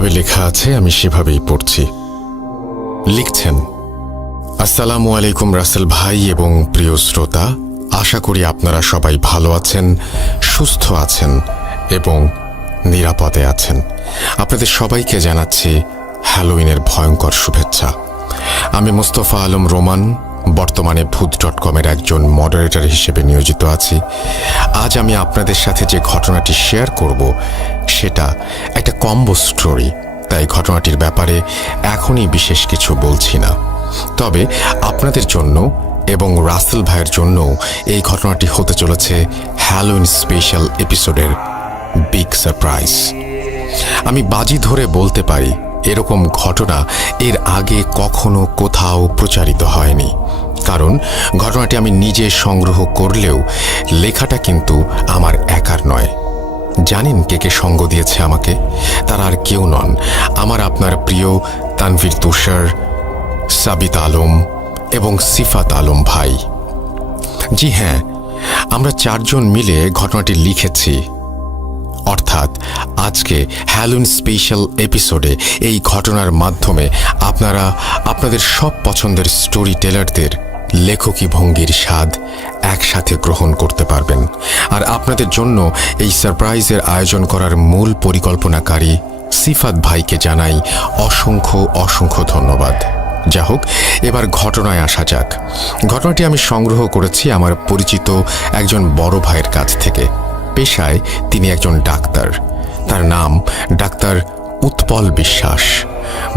যেভাবে লেখা আছে আমি সেভাবেই পড়ছি। লিখছেন, আসসালামু আলাইকুম রাসেল ভাই এবং প্রিয় শ্রোতা, আশা করি আপনারা সবাই ভালো আছেন, সুস্থ আছেন এবং নিরাপদে আছেন। আপনাদের সবাইকে জানাচ্ছি হ্যালোউইনের ভয়ঙ্কর শুভেচ্ছা। আমি মোস্তফা আলম রোমান, বর্তমানে ভূত.কমের একজন মডারেটর হিসেবে নিয়োজিত আছি। আজ আমি আপনাদের সাথে যে ঘটনাটি শেয়ার করব সেটা একটা কম্বো স্টোরি, তাই ঘটনাটির ব্যাপারে এখনই বিশেষ কিছু বলছি না। তবে আপনাদের জন্য এবং রাসেল ভাইয়ের জন্য এই ঘটনাটি হতে চলেছে হ্যালোউইন স্পেশাল এপিসোডের বিগ সারপ্রাইজ। আমি বাজি ধরে বলতে পারি এরকম ঘটনা এর আগে কখনো কোথাও প্রচারিত হয়নি, কারণ ঘটনাটি আমি নিজে সংগ্রহ করলেও লেখাটা কিন্তু আমার একার নয়। জানেন কে কে সঙ্গ দিয়েছে আমাকে? তারা আর কেউ নন, আমার আপনার প্রিয় তানভীর তুষার, সাবিত আলম এবং সিফাত আলম ভাই। জি হ্যাঁ, আমরা চারজন মিলে ঘটনাটি লিখেছি। অর্থাৎ আজকে হ্যালোউইন স্পেশাল এপিসোডে এই ঘটনার মাধ্যমে আপনারা আপনাদের সব পছন্দের স্টোরি টেলারদের লেখকি ভঙ্গির স্বাদ একসাথে গ্রহণ করতে পারবেন। আর আপনাদের জন্য এই সারপ্রাইজের আয়োজন করার মূল পরিকল্পনাকারী সিফাত ভাইকে জানাই অসংখ্য অসংখ্য ধন্যবাদ। যা হোক, এবার ঘটনায় আসা যাক। ঘটনাটি আমি সংগ্রহ করেছি আমার পরিচিত একজন বড় ভাইয়ের কাছ থেকে। পেশায় তিনি একজন ডাক্তার, তার নাম ডাক্তার উৎপল বিশ্বাস।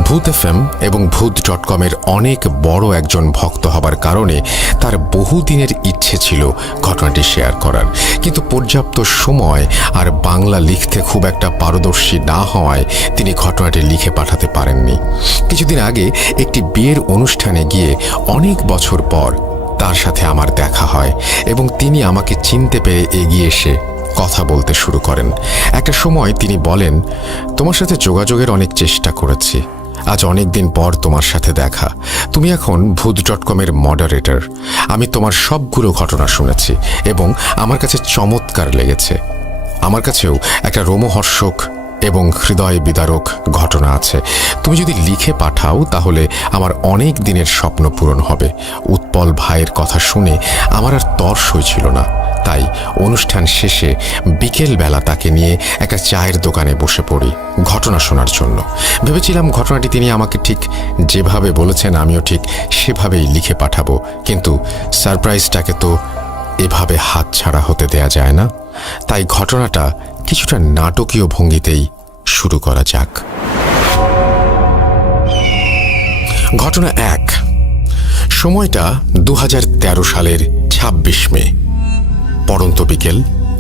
ভূত এফএম এবং ভূত.কমের অনেক বড় একজন ভক্ত হবার কারণে তার বহুদিনের ইচ্ছে ছিল ঘটনাটি শেয়ার করার, কিন্তু পর্যাপ্ত সময় আর বাংলা লিখতে খুব একটা পারদর্শী না হওয়ায় তিনি ঘটনাটি লিখে পাঠাতে পারেননি। কিছুদিন আগে একটি বিয়ের অনুষ্ঠানে গিয়ে অনেক বছর পর তার সাথে আমার দেখা হয় এবং তিনি আমাকে চিনতে পেরে এগিয়ে এসে কথা বলতে শুরু করেন। একটা সময় তিনি বলেন, তোমার সাথে যোগাযোগের অনেক চেষ্টা করেছি, আজ অনেক দিন পর তোমার সাথে দেখা। তুমি এখন ভূত.কমের মডারেটর। আমি তোমার সবগুলো ঘটনা শুনেছি এবং আমার কাছে চমৎকার লেগেছে। আমার কাছেও একটা রোমহর্ষক এবং হৃদয় বিদারক ঘটনা আছে। তুমি যদি লিখে পাঠাও তাহলে আমার অনেক দিনের স্বপ্ন পূরণ হবে। উৎপল ভাইয়ের কথা শুনে আমার আর তর্স হয়েছিল না, তাই অনুষ্ঠান শেষে বিকেলবেলা তাকে নিয়ে একটা চায়ের দোকানে বসে পড়ি ঘটনা শোনার জন্য। ভেবেছিলাম ঘটনাটি তিনি আমাকে ঠিক যেভাবে বলেছেন আমিও ঠিক সেভাবেই লিখে পাঠাবো, কিন্তু সারপ্রাইজটাকে তো এভাবে হাতছাড়া হতে দেয়া যায় না। তাই ঘটনাটা কিছুটা নাটকীয় ভঙ্গিতেই শুরু করা যাক। ঘটনা 1। সময়টা 2013 সালের 26 মে। পড়ন্ত বিকেল।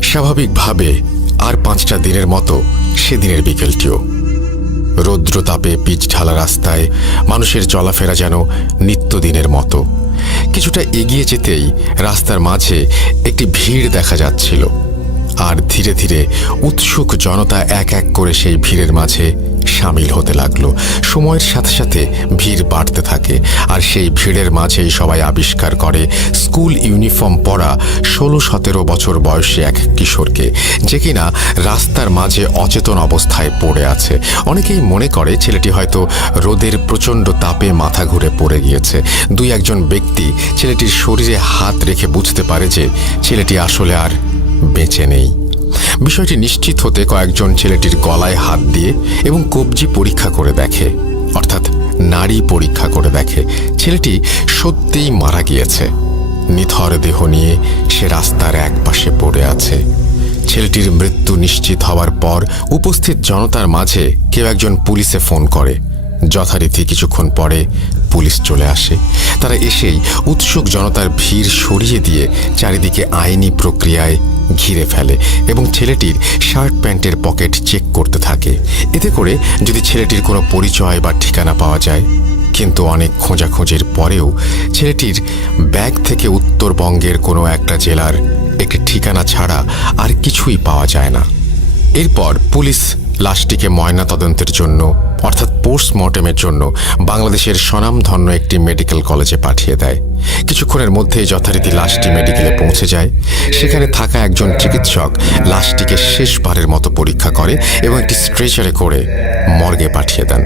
স্বাভাবিকভাবে আর 5টা দিনের মতো সেদিনের বিকেলটিও। রৌদ্র তাপে পিচ ঢালা রাস্তায় মানুষের চলাফেরা যেন নিত্যদিনের মতো। কিছুটা এগিয়ে যেতেই রাস্তার মাঝে একটি ভিড় দেখা যাচ্ছিল, আর ধীরে ধীরে উৎসুক জনতা এক এক করে সেই ভিড়ের মাঝে সামিল হতে লাগলো। সময়ের সাথে সাথে ভিড় বাড়তে থাকে, আর সেই ভিড়ের মাঝেই সবাই আবিষ্কার করে স্কুল ইউনিফর্ম পরা 16-17 বছর বয়সী এক কিশোরকে, যে কিনা রাস্তার মাঝে অচেতন অবস্থায় পড়ে আছে। অনেকেই মনে করে ছেলেটি হয়তো রোদের প্রচণ্ড তাপে মাথা ঘুরে পড়ে গিয়েছে। 2-1 ব্যক্তি ছেলেটির শরীরে হাত রেখে বুঝতে পারে যে ছেলেটি আসলে আর বেঁচে নেই। বিষয়টি নিশ্চিত হতে কয়েকজন ছেলেটির গলায় হাত দিয়ে এবং কবজি পরীক্ষা করে দেখে, অর্থাৎ নাড়ি পরীক্ষা করে দেখে ছেলেটি সত্যিই মারা গিয়েছে। নিথর দেহ নিয়ে সে রাস্তার এক পাশে পড়ে আছে। ছেলেটির মৃত্যু নিশ্চিত হওয়ার পর উপস্থিত জনতার মাঝে কেউ একজন পুলিশে ফোন করে। যথারীতি কিছুক্ষণ পরে পুলিশ চলে আসে। তারা এসেই উৎসুক জনতার ভিড় সরিয়ে দিয়ে চারিদিকে আইনি প্রক্রিয়ায় ঘিরে ফেলে এবং ছেলেটির শার্ট প্যান্টের পকেট চেক করতে থাকে, এতে করে যদি ছেলেটির কোনো পরিচয় বা ঠিকানা পাওয়া যায়। কিন্তু অনেক খোঁজাখুঁজির পরেও ছেলেটির ব্যাগ থেকে উত্তরবঙ্গের কোনো একটা জেলার একটি ঠিকানা ছাড়া আর কিছুই পাওয়া যায় না। এরপর পুলিশ লাশটিকে ময়না তদন্তের জন্য অর্থাৎ পোস্টমর্টেমের জন্য বাংলাদেশের স্বনামধন্য একটি মেডিকেল কলেজে পাঠিয়ে দেয়। কিছুক্ষণের মধ্যেই যথারীতি লাশটি মেডিকেলে পৌঁছে যায়। সেখানে থাকা একজন চিকিৎসক লাশটিকে শেষবারের মতো পরীক্ষা করে এবং একটি স্ট্রেচারে করে মর্গে পাঠিয়ে দেন।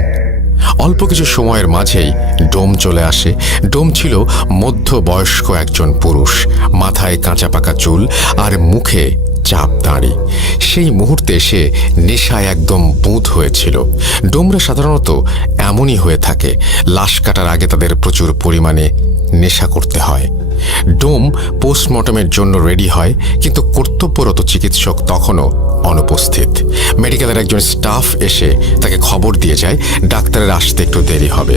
অল্প কিছু সময়ের মাঝেই ডোম চলে আসে। ডোম ছিল মধ্যবয়স্ক একজন পুরুষ, মাথায় কাঁচা পাকা চুল আর মুখে চাপ দাঁড়ি। সেই মুহূর্তে সে নেশায় একদম বুঁদ হয়েছিল। ডোমরা সাধারণত এমনই হয়ে থাকে, লাশ কাটার আগে তাদের প্রচুর পরিমাণে নেশা করতে হয়। ডোম পোস্টমর্টমের জন্য রেডি হয়, কিন্তু কর্তব্যরত চিকিৎসক তখনও অনুপস্থিত। মেডিকেলের একজন স্টাফ এসে তাকে খবর দিয়ে যায় ডাক্তারের আসতে একটু দেরি হবে।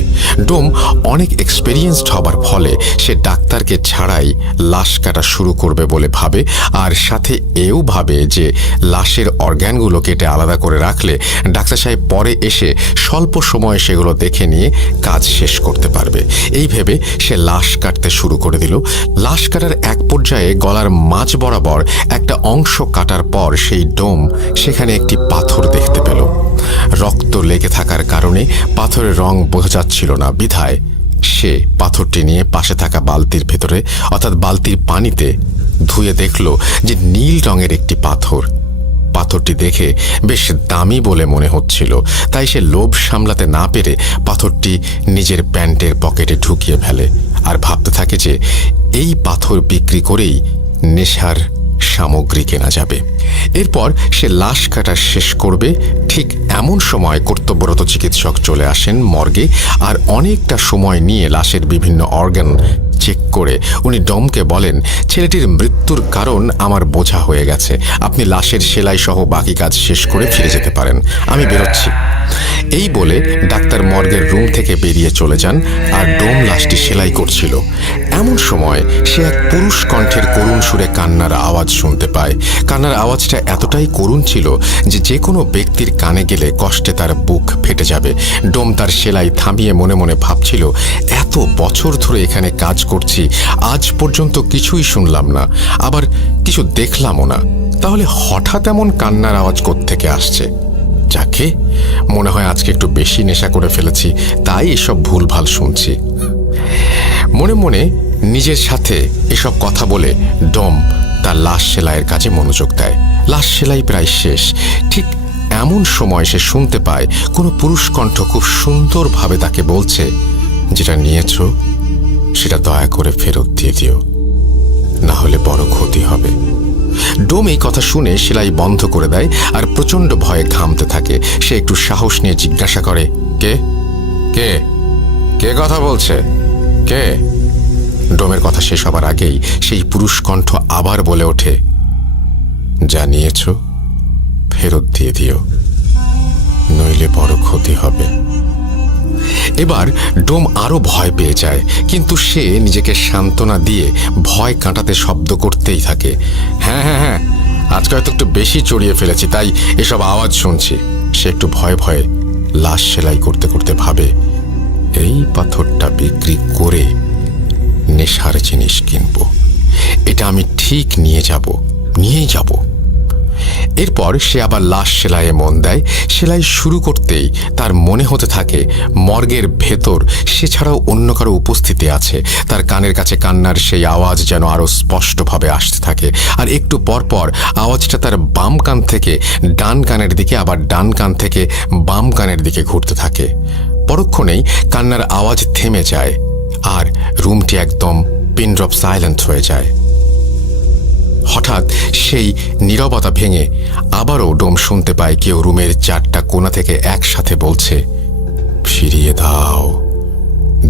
ডোম অনেক এক্সপেরিয়েন্সড হবার ফলে সে ডাক্তারকে ছাড়াই লাশ কাটা শুরু করবে বলে ভাবে, আর সাথে এও ভাবে যে লাশের অর্গ্যানগুলো কেটে আলাদা করে রাখলে ডাক্তার সাহেব পরে এসে স্বল্প সময়ে সেগুলো দেখে নিয়ে কাজ শেষ করতে পারবে। এই ভেবে সে লাশ কাটতে শুরু করে দিল। লাশ কাটার এক পর্যায়ে গলার মাঝ বরাবর একটা অংশ কাটার পর সেই ডোম সেখানে একটি পাথর দেখতে পেল। রক্ত লেগে থাকার কারণে পাথরের রং বোঝা যাচ্ছিল না, বিধায় সে পাথরটি নিয়ে পাশে থাকা বালতির ভেতরে অর্থাৎ বালতির পানিতে ধুয়ে দেখল যে নীল রঙের একটি পাথর। পাথরটি দেখে বেশ দামি বলে মনে হচ্ছিল, তাই সে লোভ সামলাতে না পেরে পাথরটি নিজের প্যান্টের পকেটে ঢুকিয়ে ফেলে আর ভাবতে থাকে যে এই পাথর বিক্রি করেই নেশার সামগ্রী কেনা যাবে। এরপর সে লাশ কাটা শেষ করবে। ঠিক এমন সময় কর্তব্যরত চিকিৎসক চলে আসেন মর্গে, আর অনেকটা সময় নিয়ে লাশের বিভিন্ন অর্গান চেক করে উনি ডমকে বলেন, ছেলেটির মৃত্যুর কারণ আমার বোঝা হয়ে গেছে, আপনি লাশের সেলাই সহ বাকি কাজ শেষ করে ফিরে যেতে পারেন, আমি বেরোচ্ছি। এই বলে ডাক্তার মর্গের রুম থেকে বেরিয়ে চলে যান, আর ডোম লাশটি সেলাই করছিল। এমন সময় সে এক পুরুষ কণ্ঠের করুণ সুরে কান্নার আওয়াজ শুনতে পায়। কান্নার আওয়াজটা এতটাই করুণ ছিল যে যে কোনো ব্যক্তির কানে গেলে কষ্টে তার বুক ফেটে যাবে। ডোম তার সেলাই থামিয়ে মনে মনে ভাবছিল, এত বছর ধরে এখানে কাজ করছি, আজ পর্যন্ত কিছুই শুনলাম না, আবার কিছু দেখলামও না, তাহলে হঠাৎ এমন কান্নার আওয়াজ কোত্থেকে আসছে? যাকে মনে হয় আজকে একটু বেশি নেশা করে ফেলেছি, তাই এসব ভুলভাল শুনছি। মনে মনে নিজের সাথে এসব কথা বলে ডম তার লাশ সেলাইয়ের কাজে মনোযোগ দেয়। লাশ সেলাই প্রায় শেষ। ঠিক এমন সময় সে শুনতে পায় কোনো পুরুষ কণ্ঠ খুব সুন্দরভাবে তাকে বলছে, যেটা নিয়েছ সেটা দয়া করে ফেরত দিয়ে দিও, না হলে বড় ক্ষতি হবে। ডোম এই কথা শুনে সেলাই বন্ধ করে দেয় আর প্রচণ্ড ভয়ে ঘামতে থাকে। সে একটু সাহস নিয়ে জিজ্ঞাসা করে, কে কে কে কথা বলছে, কে? ডোমের কথা শেষ হবার আগেই সেই পুরুষ কণ্ঠ আবার বলে ওঠে, যা নিয়েছ ফেরত দিয়ে দিও, নইলে বড় ক্ষতি হবে। এবার ডোম আরো ভয় পেয়ে যায়, কিন্তু সে নিজেকে সান্ত্বনা দিয়ে ভয় কাটাতে শব্দ করতেই থাকে, হ্যাঁ হ্যাঁ হ্যাঁ, আজকে হয়তো একটু বেশি চড়িয়ে ফেলেছি, তাই এসব আওয়াজ শুনছি। সে একটু ভয়ে ভয়ে লাশ সেলাই করতে করতে ভাবে, এই পাথরটা বিক্রি করে নেশার জিনিস কিনব, এটা আমি ঠিক নিয়েই যাব। এরপর সে আবার লাশ সেলাইয়ে মন দেয়। সেলাই শুরু করতেই তার মনে হতে থাকে মর্গের ভেতর সে ছাড়াও অন্য কারো উপস্থিতি আছে। তার কানের কাছে কান্নার সেই আওয়াজ যেন আরো স্পষ্টভাবে আসতে থাকে, আর একটু পর পর আওয়াজটা তার বাম কান থেকে ডান কানের দিকে, আবার ডান কান থেকে বাম কানের দিকে ঘুরতে থাকে। পরক্ষণেই কান্নার আওয়াজ থেমে যায় আর রুমটি একদম পিন ড্রপ সাইলেন্ট হয়ে যায়। হঠাৎ সেই নীরবতা ভেঙে আবারও ডোম শুনতে পায় কেউ রুমের চারটা কোণা থেকে একসাথে বলছে, ফিরিয়ে দাও,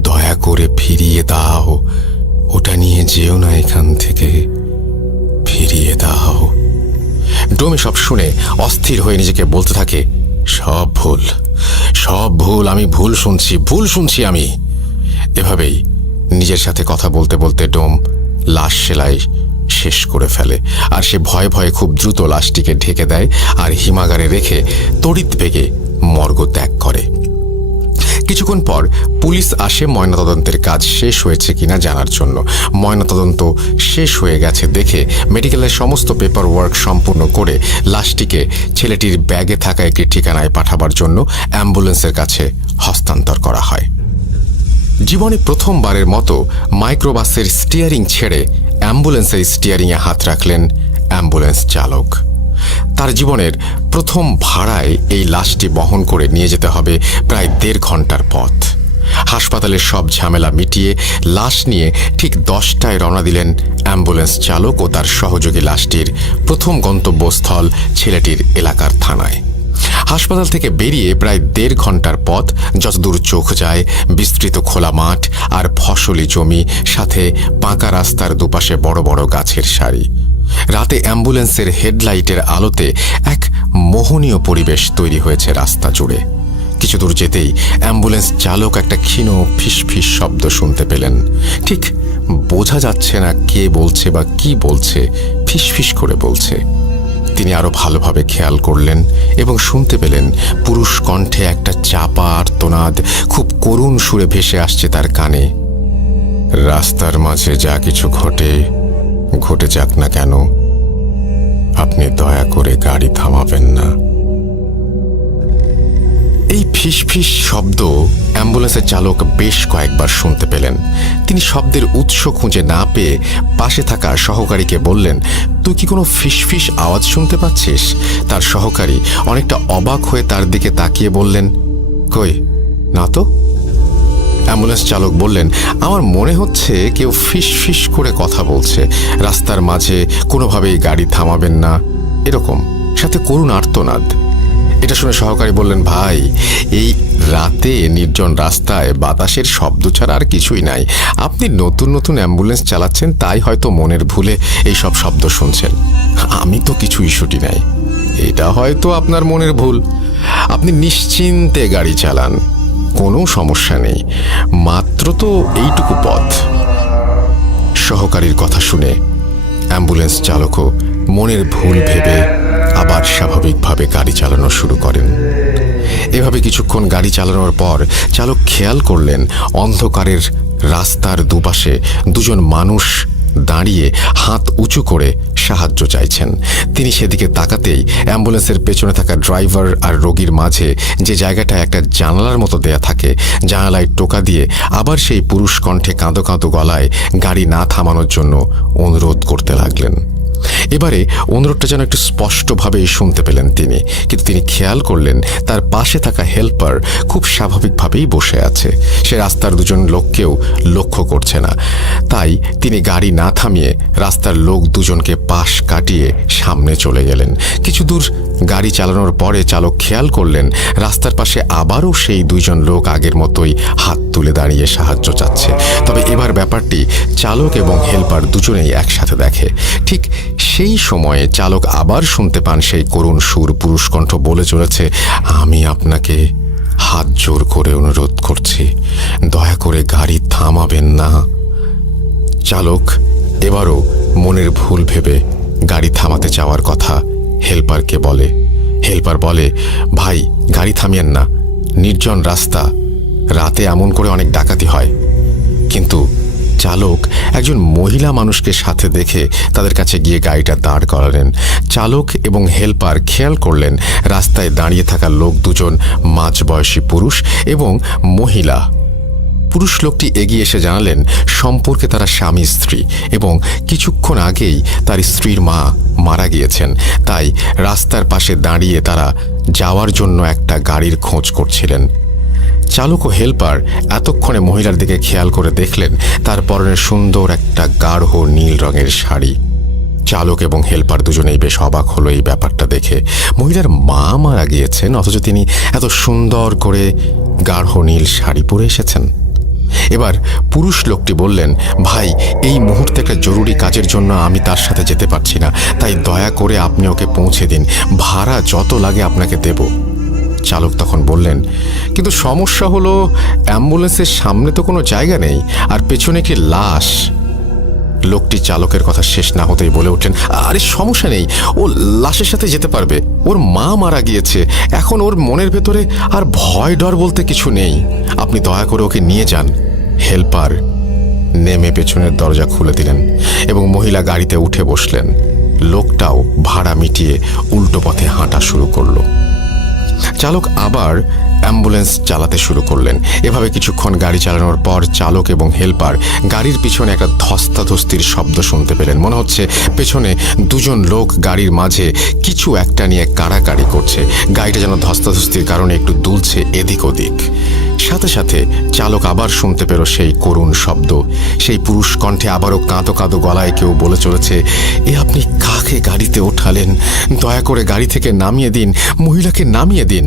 দয়া করে ফিরিয়ে দাও, ওটা নিয়ে যেও না এখান থেকে, ফিরিয়ে দাও। ডোম সব শুনে অস্থির হয়ে নিজেকে বলতে থাকে, সব ভুল, আমি ভুল শুনছি আমি। এভাবেই নিজের সাথে কথা বলতে বলতে ডোম লাশ সেলাই শেষ করে ফেলে, আর সে ভয়ে ভয়ে খুব দ্রুত লাশটিকে ঢেকে দেয় আর হিমাগারে রেখে তড়িৎ বেগে মর্গ ত্যাগ করে। কিছুক্ষণ পর পুলিশ আসে ময়নাতদন্তের কাজ শেষ হয়েছে কিনা জানার জন্য। ময়নাতদন্ত শেষ হয়ে গেছে দেখে মেডিকেলের সমস্ত পেপার ওয়ার্ক সম্পূর্ণ করে লাশটিকে ছেলেটির ব্যাগে থাকা একটি ঠিকানায় পাঠাবার জন্য অ্যাম্বুলেন্সের কাছে হস্তান্তর করা হয়। জীবনে প্রথমবারের মতো মাইক্রোবাসের স্টিয়ারিং ছেড়ে অ্যাম্বুলেন্সের স্টিয়ারিংয়ে হাত রাখলেন অ্যাম্বুলেন্স চালক। তার জীবনের প্রথম ভাড়ায় এই লাশটি বহন করে নিয়ে যেতে হবে প্রায় 1.5 ঘন্টার পথ। হাসপাতালের সব ঝামেলা মিটিয়ে লাশ নিয়ে ঠিক 10টায় রওনা দিলেন অ্যাম্বুলেন্স চালক ও তার সহযোগী লাশটির প্রথম গন্তব্যস্থল ছেলেটির এলাকার থানায়। হাসপাতাল থেকে বেরিয়ে প্রায় 1.5 ঘন্টার পথ। যতদূর চোখ যায় বিস্তৃত খোলা মাঠ আর ফসলি জমি, সাথে পাকা রাস্তার দুপাশে বড় বড় গাছের সারি। রাতে অ্যাম্বুলেন্সের হেডলাইটের আলোতে এক মোহনীয় পরিবেশ তৈরি হয়েছে রাস্তা জুড়ে। কিছু দূর যেতেই অ্যাম্বুলেন্স চালক একটা ক্ষীণ ফিসফিস শব্দ শুনতে পেলেন। ঠিক বোঝা যাচ্ছে না কে বলছে বা কি বলছে, ফিসফিস করে বলছে। তিনি আরো ভালোভাবে খেয়াল করলেন এবং শুনতে পেলেন পুরুষ কণ্ঠে একটা চাপা আর্তনাদ খুব করুণ সুরে ভেসে আসছে তার কানে। রাস্তার মাঝে যা কিছু ঘটে যাক না কেন, আপনি দয়া করে গাড়ি থামাবেন না। এই ফিসফিস শব্দ অ্যাম্বুলেন্সের চালক বেশ কয়েকবার শুনতে পেলেন। তিনি শব্দের উৎস খুঁজে না পেয়ে পাশে থাকা সহকারীকে বললেন, তুই কি কোনো ফিসফিস আওয়াজ শুনতে পাচ্ছিস? তার সহকারী অনেকটা অবাক হয়ে তার দিকে তাকিয়ে বললেন, কই না তো। অ্যাম্বুলেন্স চালক বললেন, আমার মনে হচ্ছে কেউ ফিসফিস করে কথা বলছে, রাস্তার মাঝে কোনোভাবেই গাড়ি থামাবেন না, এরকম, সাথে করুণ আর্তনাদ। এটা শুনে সহকারী বললেন, ভাই, এই রাতে নির্জন রাস্তায় বাতাসের শব্দ ছাড়া আর কিছুই নাই। আপনি নতুন নতুন অ্যাম্বুলেন্স চালাচ্ছেন, তাই হয়তো মনের ভুলে এই সব শব্দ শুনছেন। আমি তো কিছু ইস্যুটি নাই, এটা হয়তো আপনার মনের ভুল। আপনি নিশ্চিন্তে গাড়ি চালান, কোনো সমস্যা নেই, মাত্র তো এইটুকু পথ। সহকারীর কথা শুনে অ্যাম্বুলেন্স চালকও মনের ভুল ভেবে আবার স্বাভাবিকভাবে গাড়ি চালানো শুরু করেন। এভাবে কিছুক্ষণ গাড়ি চালানোর পর চালক খেয়াল করলেন অন্ধকারের রাস্তার দুপাশে দুজন মানুষ দাঁড়িয়ে হাত উঁচু করে সাহায্য চাইছেন। তিনি সেদিকে তাকাতেই অ্যাম্বুলেন্সের পেছনে থাকা ড্রাইভার আর রোগীর মাঝে যে জায়গাটায় একটা জানালার মতো দেয়া থাকে, জানালায় টোকা দিয়ে আবার সেই পুরুষ কণ্ঠে কাঁদো কাঁদো গলায় গাড়ি না থামানোর জন্য অনুরোধ করতে লাগলেন। এবারে অনুরোধটা যেন একটু স্পষ্টভাবেই শুনতে পেলেন তিনি, কিন্তু তিনি খেয়াল করলেন তার পাশে থাকা হেল্পার খুব স্বাভাবিকভাবেই বসে আছে। সে রাস্তার দুজন লোককেও লক্ষ্য করছে না। তাই তিনি গাড়ি না থামিয়ে রাস্তার লোক দুজনকে পাশ কাটিয়ে সামনে চলে গেলেন। কিছু দূর গাড়ি চালানোর পরে চালক খেয়াল করলেন রাস্তার পাশে আবারও সেই দুইজন লোক আগের মতোই হাত তুলে দাঁড়িয়ে সাহায্য চাচ্ছে। তবে এবার ব্যাপারটি চালক এবং হেল্পার দুজনেই একসাথে দেখে। ঠিক সেই সময়ে চালক আবার শুনতে পান সেই করুণ সুর, পুরুষ কণ্ঠ বলে চলেছে, আমি আপনাকে হাত জোর করে অনুরোধ করছি, দয়া করে গাড়ি থামাবেন না। চালক এবারও মনের ভুল ভেবে গাড়ি থামাতে চাওয়ার কথা হেল্পারকে বলে। হেল্পার বলে, ভাই, গাড়ি থামিয়েন না, নির্জন রাস্তা, রাতে এমন করে অনেক ডাকাতি হয়। কিন্তু চালক একজন মহিলা মানুষকে সাথে দেখে তাদের কাছে গিয়ে গাড়িটা দাঁড় করালেন। চালক এবং হেল্পার খেয়াল করলেন রাস্তায় দাঁড়িয়ে থাকা লোক দুজন মাঝবয়সী পুরুষ এবং মহিলা। পুরুষ লোকটি এগিয়ে এসে জানালেন সম্পর্কে তারা স্বামী স্ত্রী এবং কিছুক্ষণ আগেই তার স্ত্রীর মা মারা গিয়েছেন, তাই রাস্তার পাশে দাঁড়িয়ে তারা যাওয়ার জন্য একটা গাড়ির খোঁজ করছিলেন। চালক ও হেল্পার এতক্ষণে মহিলার দিকে খেয়াল করে দেখলেন তার পরনে সুন্দর একটা গাঢ় নীল রঙের শাড়ি। চালক এবং হেল্পার দুজনেই বেশ অবাক হলো এই ব্যাপারটা দেখে। মহিলার মা মারা গিয়েছেন, অথচ তিনি এত সুন্দর করে গাঢ় নীল শাড়ি পরে এসেছেন। এবার পুরুষ লোকটি বললেন, ভাই, এই মুহূর্তে একটা জরুরি কাজের জন্য আমি তার সাথে যেতে পারছি না, তাই দয়া করে আপনি ওকে পৌঁছে দিন, ভাড়া যত লাগে আপনাকে দেব। চালক তখন বললেন, কিন্তু সমস্যা হলো অ্যাম্বুলেন্সের সামনে তো কোনো জায়গা নেই, আর পেছনে একটি লাশ। লোকটি চালকের কথা শেষ না হতেই বলে ওঠেন, আরে সমস্যা নেই, ও লাশের সাথে যেতে পারবে, ওর মা মারা গিয়েছে, এখন ওর মনের ভেতরে আর ভয় ডর বলতে কিছু নেই, আপনি দয়া করে ওকে নিয়ে যান। হেল্পার নেমে পেছনের দরজা খুলে দিলেন এবং মহিলা গাড়িতে উঠে বসলেন। লোকটাও ভাড়া মিটিয়ে উল্টো পথে হাঁটা শুরু করলো। চালক আবার অ্যাম্বুলেন্স চালাতে শুরু করলেন। এভাবে কিছুক্ষণ গাড়ি চালানোর পর চালক এবং হেল্পার গাড়ির পিছনে একটা ধস্তাধস্তির শব্দ শুনতে পেলেন। মনে হচ্ছে পেছনে দুজন লোক গাড়ির মাঝে কিছু একটা নিয়ে কাড়াকাড়ি করছে। গাড়িটা যেন ধস্তাধস্তির কারণে একটু দুলছে এদিক ওদিক। সাথে সাথে চালক আবার শুনতে পেল সেই করুণ শব্দ। সেই পুরুষ কণ্ঠে আবারও কাঁদো কাঁদো গলায় কেউ বলে চলেছে, এ আপনি কাকে গাড়িতে ওঠালেন? দয়া করে গাড়ি থেকে নামিয়ে দিন, মহিলাকে নামিয়ে দিন।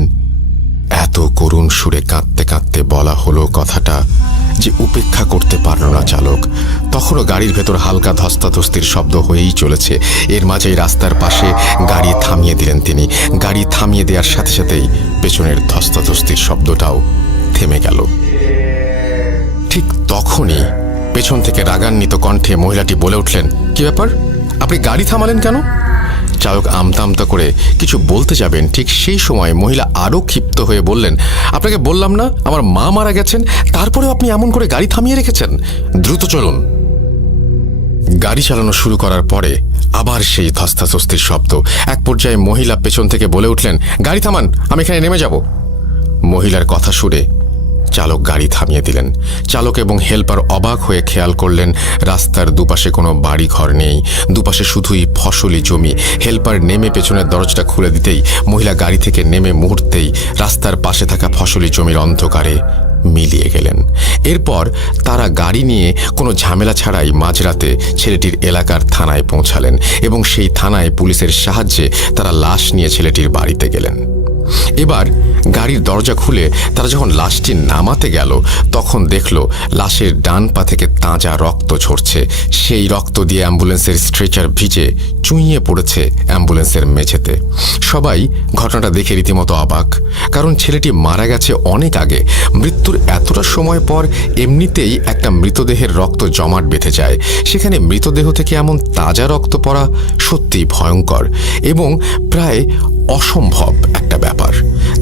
এত করুণ সুরে কাঁদতে কাঁদতে বলা হলো কথাটা যে উপেক্ষা করতে পারল না চালক। তখনও গাড়ির ভেতর হালকা ধস্তাধস্তির শব্দ হয়েই চলেছে। এর মাঝেই রাস্তার পাশে গাড়ি থামিয়ে দিলেন তিনি। গাড়ি থামিয়ে দেওয়ার সাথে সাথেই পেছনের ধস্তাধস্তির শব্দটাও থেমে গেল। ঠিক তখনই পেছন থেকে রাগান্বিত কণ্ঠে মহিলাটি বলে উঠলেন, কি ব্যাপার, আপনি গাড়ি থামালেন কেন? চালক আমতা আমতা করে কিছু বলতে যাবেন, ঠিক সেই সময় মহিলা আরও ক্ষিপ্ত হয়ে বললেন, আপনাকে বললাম না আমার মা মারা গেছেন, তারপরেও আপনি এমন করে গাড়ি থামিয়ে রেখেছেন। দ্রুত চলুন। গাড়ি চালানো শুরু করার পরে আবার সেই ধস্তাধস্তির শব্দ। এক পর্যায়ে মহিলা পেছন থেকে বলে উঠলেন, গাড়ি থামান, আমি এখানে নেমে যাব। মহিলার কথা শুনে চালক গাড়ি থামিয়ে দিলেন। চালক এবং হেল্পার অবাক হয়ে খেয়াল করলেন রাস্তার দুপাশে কোনো বাড়ি ঘর নেই, দুপাশে শুধুই ফসলি জমি। হেল্পার নেমে পেছনের দরজাটা খুলে দিতেই মহিলা গাড়ি থেকে নেমে মুহূর্তেই রাস্তার পাশে থাকা ফসলি জমির অন্ধকারে মিলিয়ে গেলেন। এরপর তারা গাড়ি নিয়ে কোনো ঝামেলা ছাড়াই মাঝরাতে ছেলেটির এলাকার থানায় পৌঁছালেন এবং সেই থানায় পুলিশের সাহায্যে তারা লাশ নিয়ে ছেলেটির বাড়িতে গেলেন। এবার গাড়ির দরজা খুলে তারা যখন লাশটি নামাতে গেল তখন দেখল লাশের ডান পা থেকে তাজা রক্ত ঝরছে। সেই রক্ত দিয়ে অ্যাম্বুলেন্সের স্ট্রেচার ভিজে চুইয়ে পড়েছে অ্যাম্বুলেন্সের মেঝেতে। সবাই ঘটনাটা দেখে রীতিমতো অবাক, কারণ ছেলেটি মারা গেছে অনেক আগে। মৃত্যুর এতটা সময় পর এমনিতেই একটা মৃতদেহের রক্ত জমাট বেঁধে যায়, সেখানে মৃতদেহ থেকে এমন তাজা রক্ত পড়া সত্যিই ভয়ঙ্কর এবং প্রায় অসম্ভব একটা ব্যাপার।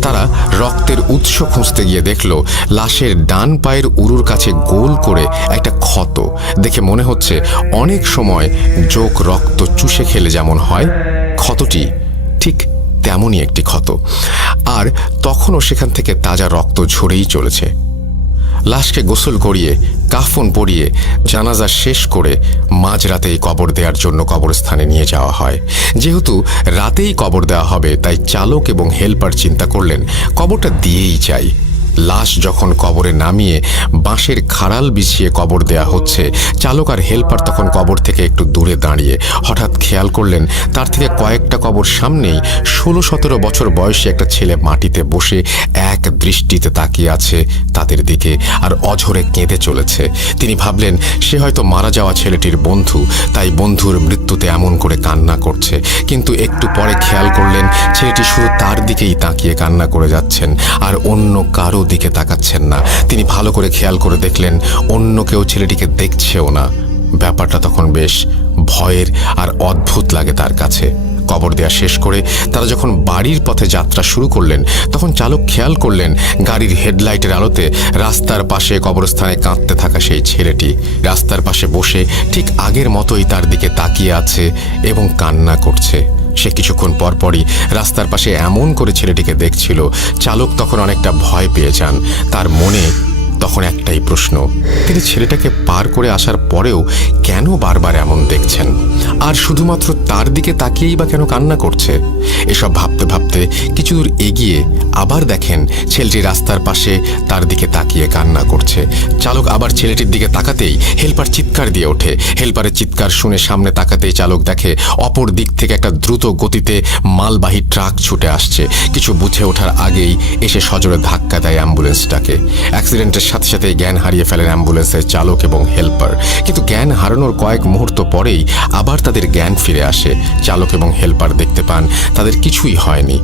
তারা রক্তের উৎস খুঁজতে গিয়ে দেখল লাশের ডান পায়ের উরুর কাছে গোল করে একটা ক্ষত। দেখে মনে হচ্ছে অনেক সময় যোগ রক্ত চুষে খেলে যেমন হয়, ক্ষতটি ঠিক তেমনই একটি ক্ষত। আর তখনও সেখান থেকে তাজা রক্ত ঝরেই চলেছে। লাশকে গোসল করিয়ে কাফন পরিয়ে জানাজা শেষ করে মাঝরাতেই কবর দেওয়ার জন্য কবরস্থানে নিয়ে যাওয়া হয়। যেহেতু রাতেই কবর দেওয়া হবে তাই চালক এবং হেল্পার চিন্তা করলেন কবরটা দিয়েই চাই। লাশ যখন কবরে নামিয়ে বাঁশের খাড়াল বিছিয়ে কবর দেয়া হচ্ছে, চালক আর হেল্পার তখন কবর থেকে একটু দূরে দাঁড়িয়ে হঠাৎ খেয়াল করলেন তার থেকে কয়েকটা কবর সামনেই 16-17 বছর বয়সী একটা ছেলে মাটিতে বসে এক দৃষ্টিতে তাকিয়ে আছে তাদের দিকে আর অঝরে কেঁদে চলেছে। তিনি ভাবলেন সে হয়তো মারা যাওয়া ছেলেটির বন্ধু, তাই বন্ধুর মৃত্যুতে এমন করে কান্না করছে। কিন্তু একটু পরে খেয়াল করলেন ছেলেটি শুধু তার দিকেই তাকিয়ে কান্না করে যাচ্ছেন আর অন্য কারো দিকে তাকাচ্ছেন না। তিনি ভালো করে খেয়াল করে দেখলেন অন্য কেউ ছেলেটিকে দেখছেও না। ব্যাপারটা তখন বেশ ভয়ের আর অদ্ভুত লাগে তার কাছে। কবর দেয়া শেষ করে তারা যখন বাড়ির পথে যাত্রা শুরু করলেন তখন চালক খেয়াল করলেন গাড়ির হেডলাইটের আলোতে রাস্তার পাশে কবরস্থানে কাঁদতে থাকা সেই ছেলেটি রাস্তার পাশে বসে ঠিক আগের মতোই তার দিকে তাকিয়ে আছে এবং কান্না করছে। সে কিছুক্ষণ পরপরই রাস্তার পাশে এমন করে ছেলেটিকে দেখছিল। চালক তখন অনেকটা ভয় পেয়ে যান। তার মনে তখন একটাই প্রশ্ন, তিনি ছেলেটাকে পার করে আসার পরেও কেন বারবার এমন দেখছেন, আর শুধুমাত্র তার দিকে তাকিয়েই বা কেন কান্না করছে? এসব ভাবতে ভাবতে কিছু দূর এগিয়ে আবার দেখেন ছেলেটি রাস্তার পাশে তার দিকে তাকিয়ে কান্না করছে। চালক আবার ছেলেটির দিকে তাকাতেই হেল্পার চিৎকার দিয়ে ওঠে। হেল্পারের চিৎকার শুনে সামনে তাকাতেই চালক দেখে অপর দিক থেকে একটা দ্রুত গতিতে মালবাহী ট্রাক ছুটে আসছে। কিছু বুঝে ওঠার আগেই এসে সজোরে ধাক্কা দেয় অ্যাম্বুলেন্সটাকে। অ্যাক্সিডেন্টের সাথে সাথে জ্ঞান হারিয়ে ফেলেন অ্যাম্বুলেন্সের চালক এবং হেল্পার। কিন্তু জ্ঞান হারানোর কয়েক মুহূর্ত পরেই আবার তাদের জ্ঞান ফিরে আসে। চালক এবং হেল্পার দেখতে পান তাদের কিছুই হয়নি।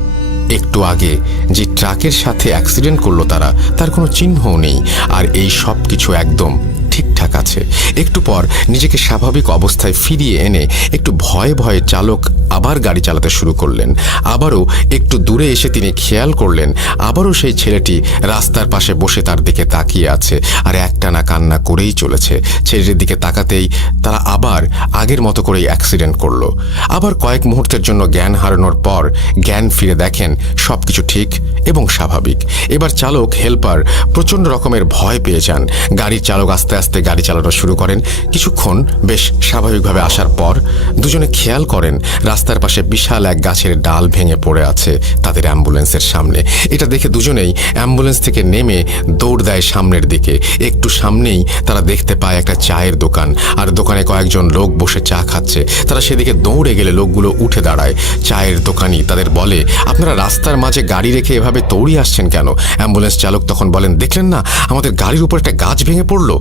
একটু আগে যে ট্রাকের সাথে অ্যাক্সিডেন্ট করলো তারা, তার কোনো চিহ্নও নেই। আর এই সব কিছু একদম ঠিকঠাক ঠিকঠাক আছে। একটু পর নিজেকে স্বাভাবিক অবস্থায় ফিরিয়ে এনে একটু ভয়ে ভয়ে চালক আবার গাড়ি চালাতে শুরু করলেন। আবারও একটু দূরে এসে তিনি খেয়াল করলেন আবারও সেই ছেলেটি রাস্তার পাশে বসে তার দিকে তাকিয়ে আছে আর একটানা কান্না করেই চলেছে। ছেলেটির দিকে তাকাতেই তারা আবার আগের মতো করেই অ্যাক্সিডেন্ট করলো। আবার কয়েক মুহূর্তের জন্য জ্ঞান হারানোর পর জ্ঞান ফিরে দেখেন সবকিছু ঠিক এবং স্বাভাবিক। এবার চালক হেল্পার প্রচণ্ড রকমের ভয় পেয়ে যান। গাড়ির চালক আস্তে আস্তে গাড়ি চালানো শুরু করেন। কিছুক্ষণ বেশ স্বাভাবিকভাবে আসার পর দুজনে খেয়াল করেন রাস্তার পাশে বিশাল এক গাছের ডাল ভেঙে পড়ে আছে তাদের অ্যাম্বুলেন্সের সামনে। এটা দেখে দুজনেই অ্যাম্বুলেন্স থেকে নেমে দৌড় দেয় সামনের দিকে। একটু সামনেই তারা দেখতে পায় একটা চায়ের দোকান, আর দোকানে কয়েকজন লোক বসে চা খাচ্ছে। তারা সেদিকে দৌড়ে গেলে লোকগুলো উঠে দাঁড়ায়। চায়ের দোকানি তাদের বলে, আপনারা রাস্তার মাঝে গাড়ি রেখে এভাবে দৌড়িয়ে আসছেন কেন? অ্যাম্বুলেন্স চালক তখন বলেন, দেখলেন না আমাদের গাড়ির উপর একটা গাছ ভেঙে পড়লো।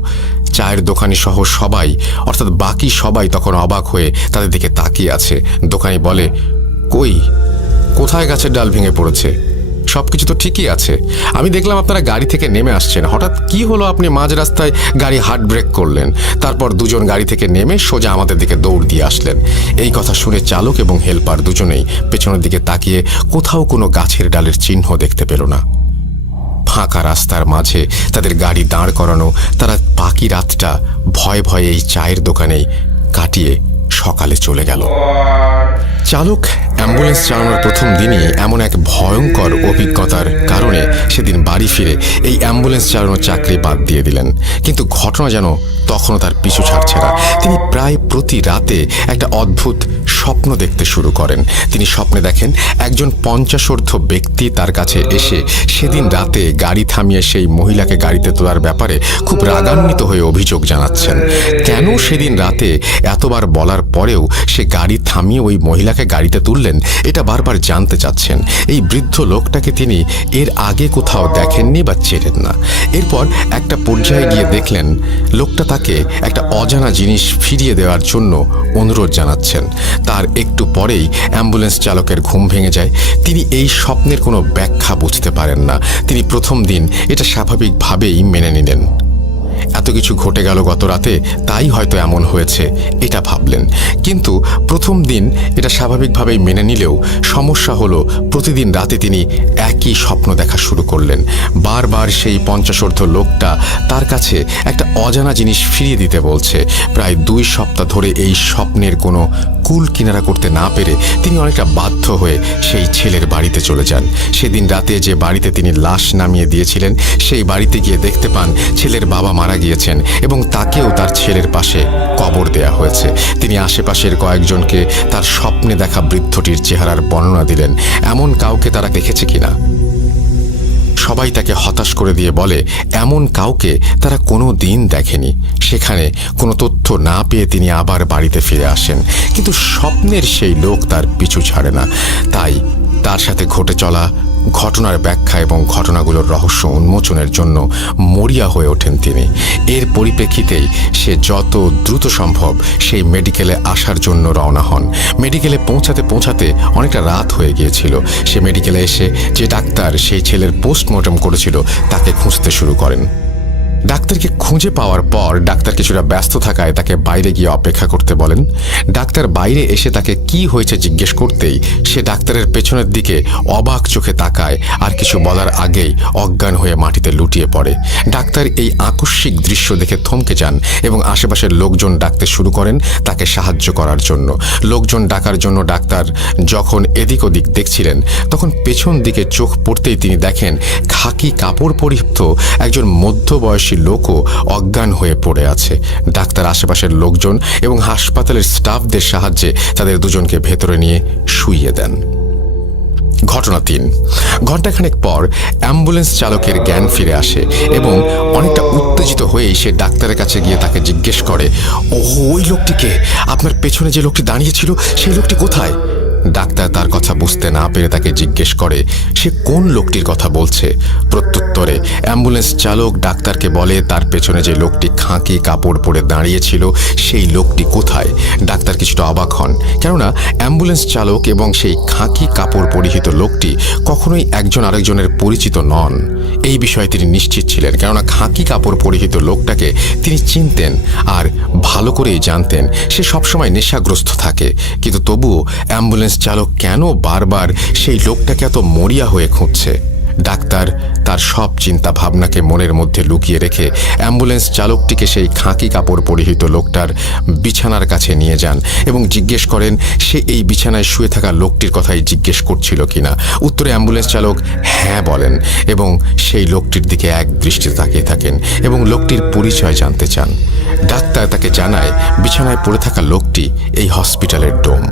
চায়ের দোকানি সহ সবাই, অর্থাৎ বাকি সবাই তখন অবাক হয়ে তাদের দিকে তাকিয়ে আছে। দোকানি বলে, কোথায় গাছের ডাল ভেঙে পড়েছে? সবকিছু তো ঠিকই আছে। আমি দেখলাম আপনারা গাড়ি থেকে নেমে আসছেন, হঠাৎ কি হলো আপনি মাঝ রাস্তায় গাড়ি হার্ড ব্রেক করলেন, তারপর দুজন গাড়ি থেকে নেমে সোজা আমাদের দিকে দৌড় দিয়ে আসলেন। এই কথা শুনে চালক এবং হেল্পার দুজনেই পেছনের দিকে তাকিয়ে কোথাও কোনো গাছের ডালের চিহ্ন দেখতে পেল না। ফাঁকা রাস্তার মাঝে তাদের গাড়ি দাঁড় করানো, তারা বাকি রাতটা ভয়ে ভয়ে এই চায়ের দোকানেই কাটিয়ে সকালে চলে গেল। চালক অ্যাম্বুলেন্স চালানোর প্রথম দিনই এমন এক ভয়ঙ্কর অভিজ্ঞতার কারণে সেদিন বাড়ি ফিরে এই অ্যাম্বুলেন্স চালানোর চাকরি বাদ দিয়ে দিলেন। কিন্তু ঘটনা যেন তখনও তার পিছু ছাড়ছে না। তিনি প্রায় প্রতি রাতে একটা অদ্ভুত স্বপ্ন দেখতে শুরু করেন। তিনি স্বপ্নে দেখেন একজন 50 ব্যক্তি তার কাছে এসে সেদিন রাতে গাড়ি থামিয়ে সেই মহিলাকে গাড়িতে তোলার ব্যাপারে খুব রাগান্বিত হয়ে অভিযোগ জানাচ্ছেন। কেন সেদিন রাতে এতবার বলার পরেও সে গাড়ি থামিয়ে ওই মহিলাকে গাড়িতে তুললেন, এটা বারবার জানতে চাচ্ছেন। এই বৃদ্ধ লোকটাকে তিনি এর আগে কোথাও দেখেননি বা চেনেন না। এরপর একটা পর্যায়ে গিয়ে দেখলেন লোকটা তাকে একটা অজানা জিনিস ফিরিয়ে দেওয়ার জন্য অনুরোধ জানাচ্ছেন। তার একটু পরেই অ্যাম্বুলেন্স চালকের ঘুম ভেঙে যায়। তিনি এই স্বপ্নের কোনো ব্যাখ্যা বুঝতে পারেন না। তিনি প্রথম দিন এটা স্বাভাবিকভাবেই মেনে নিলেন। এত কিছু ঘটে গেল গত রাতে, তাই হয়তো এমন হয়েছে এটা ভাবলেন। কিন্তু প্রথম দিন এটা স্বাভাবিকভাবেই মেনে নিলেও সমস্যা হলো প্রতিদিন রাতে তিনি একই স্বপ্ন দেখা শুরু করলেন। বারবার সেই 50 লোকটা তার কাছে একটা অজানা জিনিস ফিরিয়ে দিতে বলছে। প্রায় 2 সপ্তাহ ধরে এই স্বপ্নের কোনো কুল কিনারা করতে না পেরে তিনি অনেকটা বাধ্য হয়ে সেই ছেলের বাড়িতে চলে যান। সেদিন রাতে যে বাড়িতে তিনি লাশ নামিয়ে দিয়েছিলেন সেই বাড়িতে গিয়ে দেখতে পান ছেলের বাবা মারা গিয়েছেন এবং তাকেও তার ছেলের পাশে কবর দেয়া হয়েছে। তিনি আশেপাশের কয়েকজনকে তার স্বপ্নে দেখা বৃদ্ধটির চেহারার বর্ণনা দিলেন, এমন কাউকে তারা দেখেছে কিনা। সবাই তাকে হতাশ করে দিয়ে বলে এমন কাউকে তারা কোনো দিন দেখেনি। সেখানে কোনো তথ্য না পেয়ে তিনি আবার বাড়িতে ফিরে আসেন, কিন্তু স্বপ্নের সেই লোক তার পিছু ছাড়ে না। তাই তার সাথে ঘটে চলা ঘটনার ব্যাখ্যা এবং ঘটনাগুলোর রহস্য উন্মোচনের জন্য মরিয়া হয়ে ওঠেন তিনি। এর পরিপ্রেক্ষিতেই সে যত দ্রুত সম্ভব সেই মেডিকেলে আসার জন্য রওনা হন। মেডিকেলে পৌঁছাতে পৌঁছাতে অনেকটা রাত হয়ে গিয়েছিল। সে মেডিকেলে এসে যে ডাক্তার সেই ছেলের পোস্টমর্টম করেছিল তাকে খুঁজতে শুরু করেন। ডাক্তারকে খুঁজে পাওয়ার পর ডাক্তার কিছুটা ব্যস্ত থাকায় তাকে বাইরে গিয়ে অপেক্ষা করতে বলেন। ডাক্তার বাইরে এসে তাকে কি হয়েছে জিজ্ঞেস করতেই সে ডাক্তারের পেছনের দিকে অবাক চোখে তাকায়, আর কিছু বলার আগেই অজ্ঞান হয়ে মাটিতে লুটিয়ে পড়ে। ডাক্তার এই আকস্মিক দৃশ্য দেখে থমকে যান এবং আশেপাশের লোকজন ডাকতে শুরু করেন তাকে সাহায্য করার জন্য। লোকজন ডাকার জন্য ডাক্তার যখন এদিক ওদিক দেখছিলেন তখন পেছন দিকে চোখ পড়তেই তিনি দেখেন খাকি কাপড় পরিহিত একজন মধ্যবয়সী লোকও অজ্ঞান হয়ে পড়ে আছে। ডাক্তার আশেপাশের লোকজন এবং হাসপাতালের স্টাফদের সাহায্যে তাদের দুজনকে ভেতরে নিয়ে শুইয়ে দেন। ঘটনা 3। ঘণ্টাখানেক পর অ্যাম্বুলেন্স চালকের জ্ঞান ফিরে আসে এবং অনেকটা উত্তেজিত হয়েই সে ডাক্তারের কাছে গিয়ে তাকে জিজ্ঞেস করে, ওই লোকটিকে, আপনার পেছনে যে লোকটি দাঁড়িয়েছিল সেই লোকটি কোথায়? ডাক্তার তার কথা বুঝতে না পেরে তাকে জিজ্ঞেস করে সে কোন লোকটির কথা বলছে। প্রত্যুত্তরে অ্যাম্বুলেন্স চালক ডাক্তারকে বলে তার পেছনে যে লোকটি খাঁকি কাপড় পরে দাঁড়িয়েছিল সেই লোকটি কোথায়। ডাক্তার কিছুটা অবাক হন, কেননা অ্যাম্বুলেন্স চালক এবং সেই খাঁকি কাপড় পরিহিত লোকটি কখনোই একজন আরেকজনের পরিচিত নন। এই বিষয়ে তিনি নিশ্চিত ছিলেন, কেননা খাঁকি কাপড় পরিহিত লোকটাকে তিনি চিনতেন আর ভালো করেই জানতেন সে সবসময় নেশাগ্রস্ত থাকে। কিন্তু তবুও অ্যাম্বুলেন্স চালক কেন বারবার সেই লোকটাকে এত মরিয়া হয়ে খুঁজছে? ডাক্তার তার সব চিন্তা ভাবনাকে মনের মধ্যে লুকিয়ে রেখে অ্যাম্বুলেন্স চালকটিকে সেই খাঁকি কাপড় পরিহিত লোকটার বিছানার কাছে নিয়ে যান এবং জিজ্ঞেস করেন সে এই বিছানায় শুয়ে থাকা লোকটির কথাই জিজ্ঞেস করছিল কিনা। উত্তরে অ্যাম্বুলেন্স চালক হ্যাঁ বলেন এবং সেই লোকটির দিকে এক দৃষ্টিতে তাকিয়ে থাকেন এবং লোকটির পরিচয় জানতে চান। ডাক্তার তাকে জানায় বিছানায় পড়ে থাকা লোকটি এই হসপিটালের ডোম।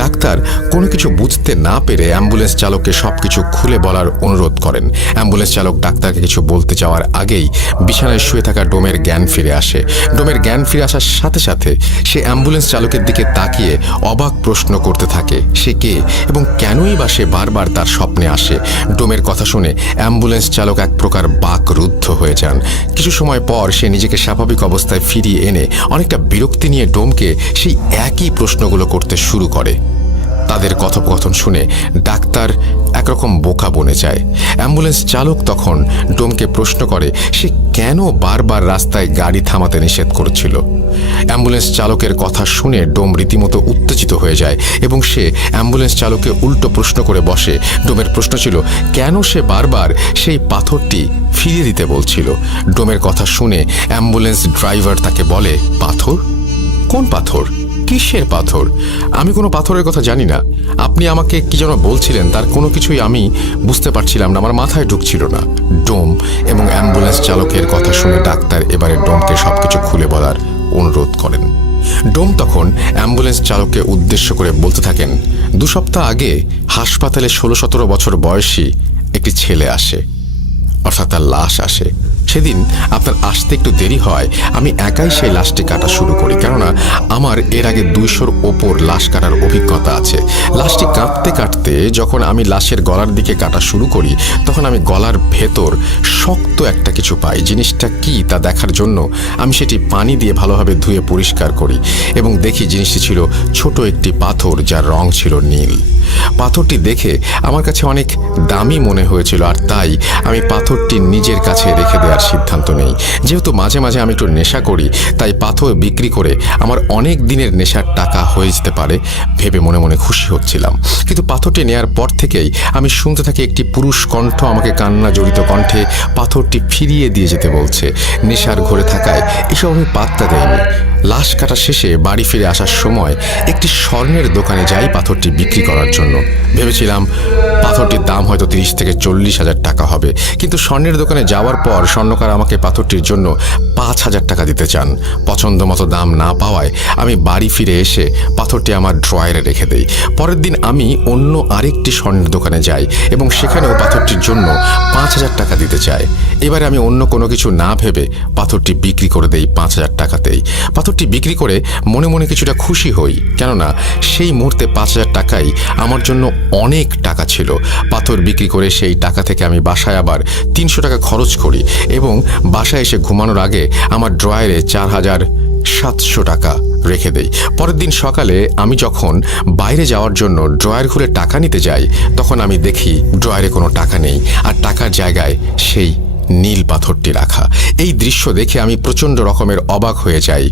ডাক্তার কোনো কিছু বুঝতে না পেরে অ্যাম্বুলেন্স চালককে সবকিছু খুলে বলার অনুরোধ করেন। অ্যাম্বুলেন্স চালক ডাক্তারকে কিছু বলতে যাওয়ার আগেই বিছানায় শুয়ে থাকা ডোমের জ্ঞান ফিরে আসে। ডোমের জ্ঞান ফিরে আসার সাথে সাথে সে অ্যাম্বুলেন্স চালকের দিকে তাকিয়ে অবাক প্রশ্ন করতে থাকে সে কে এবং কেনই বা সে বারবার তার স্বপ্নে আসে। ডোমের কথা শুনে অ্যাম্বুলেন্স চালক এক প্রকার বাকরুদ্ধ হয়ে যান। কিছু সময় পর সে নিজেকে স্বাভাবিক অবস্থায় ফিরিয়ে এনে অনেকটা বিরক্তি নিয়ে ডোমকে সেই একই প্রশ্নগুলো করতে শুরু করে। তাদের কথোপকথন শুনে ডাক্তার একরকম বোকা বনে যায়। অ্যাম্বুলেন্স চালক তখন ডোমকে প্রশ্ন করে সে কেন বারবার রাস্তায় গাড়ি থামাতে নিষেধ করছিল। অ্যাম্বুলেন্স চালকের কথা শুনে ডোম রীতিমতো উত্তেজিত হয়ে যায় এবং সে অ্যাম্বুলেন্স চালককে উল্টো প্রশ্ন করে বসে। ডোমের প্রশ্ন ছিল কেন সে বারবার সেই পাথরটি ফিরিয়ে দিতে বলছিল। ডোমের কথা শুনে অ্যাম্বুলেন্স ড্রাইভার তাকে বলে পাথর? কোন পাথর? কিসের পাথর? আমি কোনো পাথরের কথা জানি না। আপনি আমাকে কি যেন বলছিলেন তার কোনো কিছুই আমি বুঝতে পারছিলাম না, আমার মাথায় ঢুকছিল না। ডোম এবং অ্যাম্বুলেন্স চালকের কথা শুনে ডাক্তার এবারে ডোমকে সবকিছু খুলে বলার অনুরোধ করেন। ডোম তখন অ্যাম্বুলেন্স চালককে উদ্দেশ্য করে বলতে থাকেন 2 সপ্তাহ আগে হাসপাতালে 16-17 বছর বয়সী একটি ছেলে আসে, অর্থাৎ তার লাশ আসে। সেদিন আপনার আসতে একটু দেরি হয়, আমি একাই সেই লাশটি কাটা শুরু করি, কেননা আমার এর আগে 200-র ওপর লাশ কাটার অভিজ্ঞতা আছে। লাশটি কাটতে কাটতে যখন আমি লাশের গলার দিকে কাটা শুরু করি তখন আমি গলার ভেতর শক্ত একটা কিছু পাই। জিনিসটা কি তা দেখার জন্য আমি সেটি পানি দিয়ে ভালোভাবে ধুয়ে পরিষ্কার করি এবং দেখি জিনিসটি ছিল ছোট একটি পাথর যার রং ছিল নীল। পাথরটি দেখে আমার কাছে অনেক দামি মনে হয়েছিল আর তাই আমি পাথরটি নিজের কাছে রেখে দেওয়ার সিদ্ধান্ত নেই। যেহেতু মাঝে মাঝে আমি একটু নেশা করি তাই পাথর বিক্রি করে আমার অনেক দিনের নেশার টাকা হয়ে যেতে পারে ভেবে মনে মনে খুশি হচ্ছিলাম। কিন্তু পাথরটি নেয়ার পর থেকেই আমি শুনতে থাকি একটি পুরুষ কণ্ঠ আমাকে কান্না জড়িত কণ্ঠে পাথরটি ফিরিয়ে দিয়ে যেতে বলছে। নেশার ঘরে থাকায় এসব আমি পাত্তা দেয়নি। লাশ কাটা শেষে বাড়ি ফিরে আসার সময় একটি স্বর্ণের দোকানে যাই পাথরটি বিক্রি করার জন্য। ভেবেছিলাম পাথরটির দাম হয়তো 30 থেকে 40 হাজার টাকা হবে, কিন্তু স্বর্ণের দোকানে যাওয়ার পর স্বর্ণকার আমাকে পাথরটির জন্য 5,000 টাকা দিতে চান। পছন্দ মতো দাম না পাওয়ায় আমি বাড়ি ফিরে এসে পাথরটি আমার ড্রয়ারে রেখে দেই। পরের দিন আমি অন্য আরেকটি স্বর্ণের দোকানে যাই এবং সেখানেও পাথরটির জন্য 5,000 টাকা দিতে চাই। এবারে আমি অন্য কোনো কিছু না ভেবে পাথরটি বিক্রি করে দেই 5,000 টাকাতেই। পাথরটি বিক্রি করে মনে মনে কিছুটা খুশি হই, কেননা সেই মুহূর্তে 5,000 টাকাই আমার জন্য অনেক টাকা ছিল। পাথর বিক্রি করে সেই টাকা থেকে আমি বাসায় আবার 300 টাকা খরচ করি এবং বাসায় এসে ঘুমানোর আগে আমার ড্রয়ারে 4,700 টাকা রেখে দেই। পরের দিন সকালে আমি যখন বাইরে যাওয়ার জন্য ড্রয়ার খুলে টাকা নিতে যাই তখন আমি দেখি ড্রয়ারে কোনো টাকা নেই আর টাকার জায়গায় সেই নীল পাথরটি রাখা। এই দৃশ্য দেখে আমি প্রচণ্ড রকমের অবাক হয়ে যাই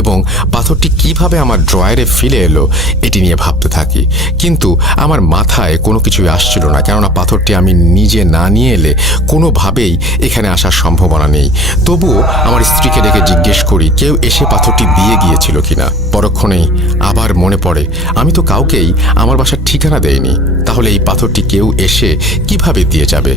এবং পাথরটি কিভাবে আমার ড্রয়ারে ফিরে এলো এটি নিয়ে ভাবতে থাকি। কিন্তু আমার মাথায় কোনো কিছুই আসছিল না, কেননা পাথরটি আমি নিজে না নিয়ে এলে কোনোভাবেই এখানে আসার সম্ভাবনা নেই। তবুও আমার স্ত্রীকে ডেকে জিজ্ঞেস করি কেউ এসে পাথরটি দিয়ে গিয়েছিল কিনা। পরক্ষণেই আবার মনে পড়ে আমি তো কাউকেই আমার বাসার ঠিকানা দেইনি, তাহলে এই পাথরটি কেউ এসে কিভাবে দিয়ে যাবে?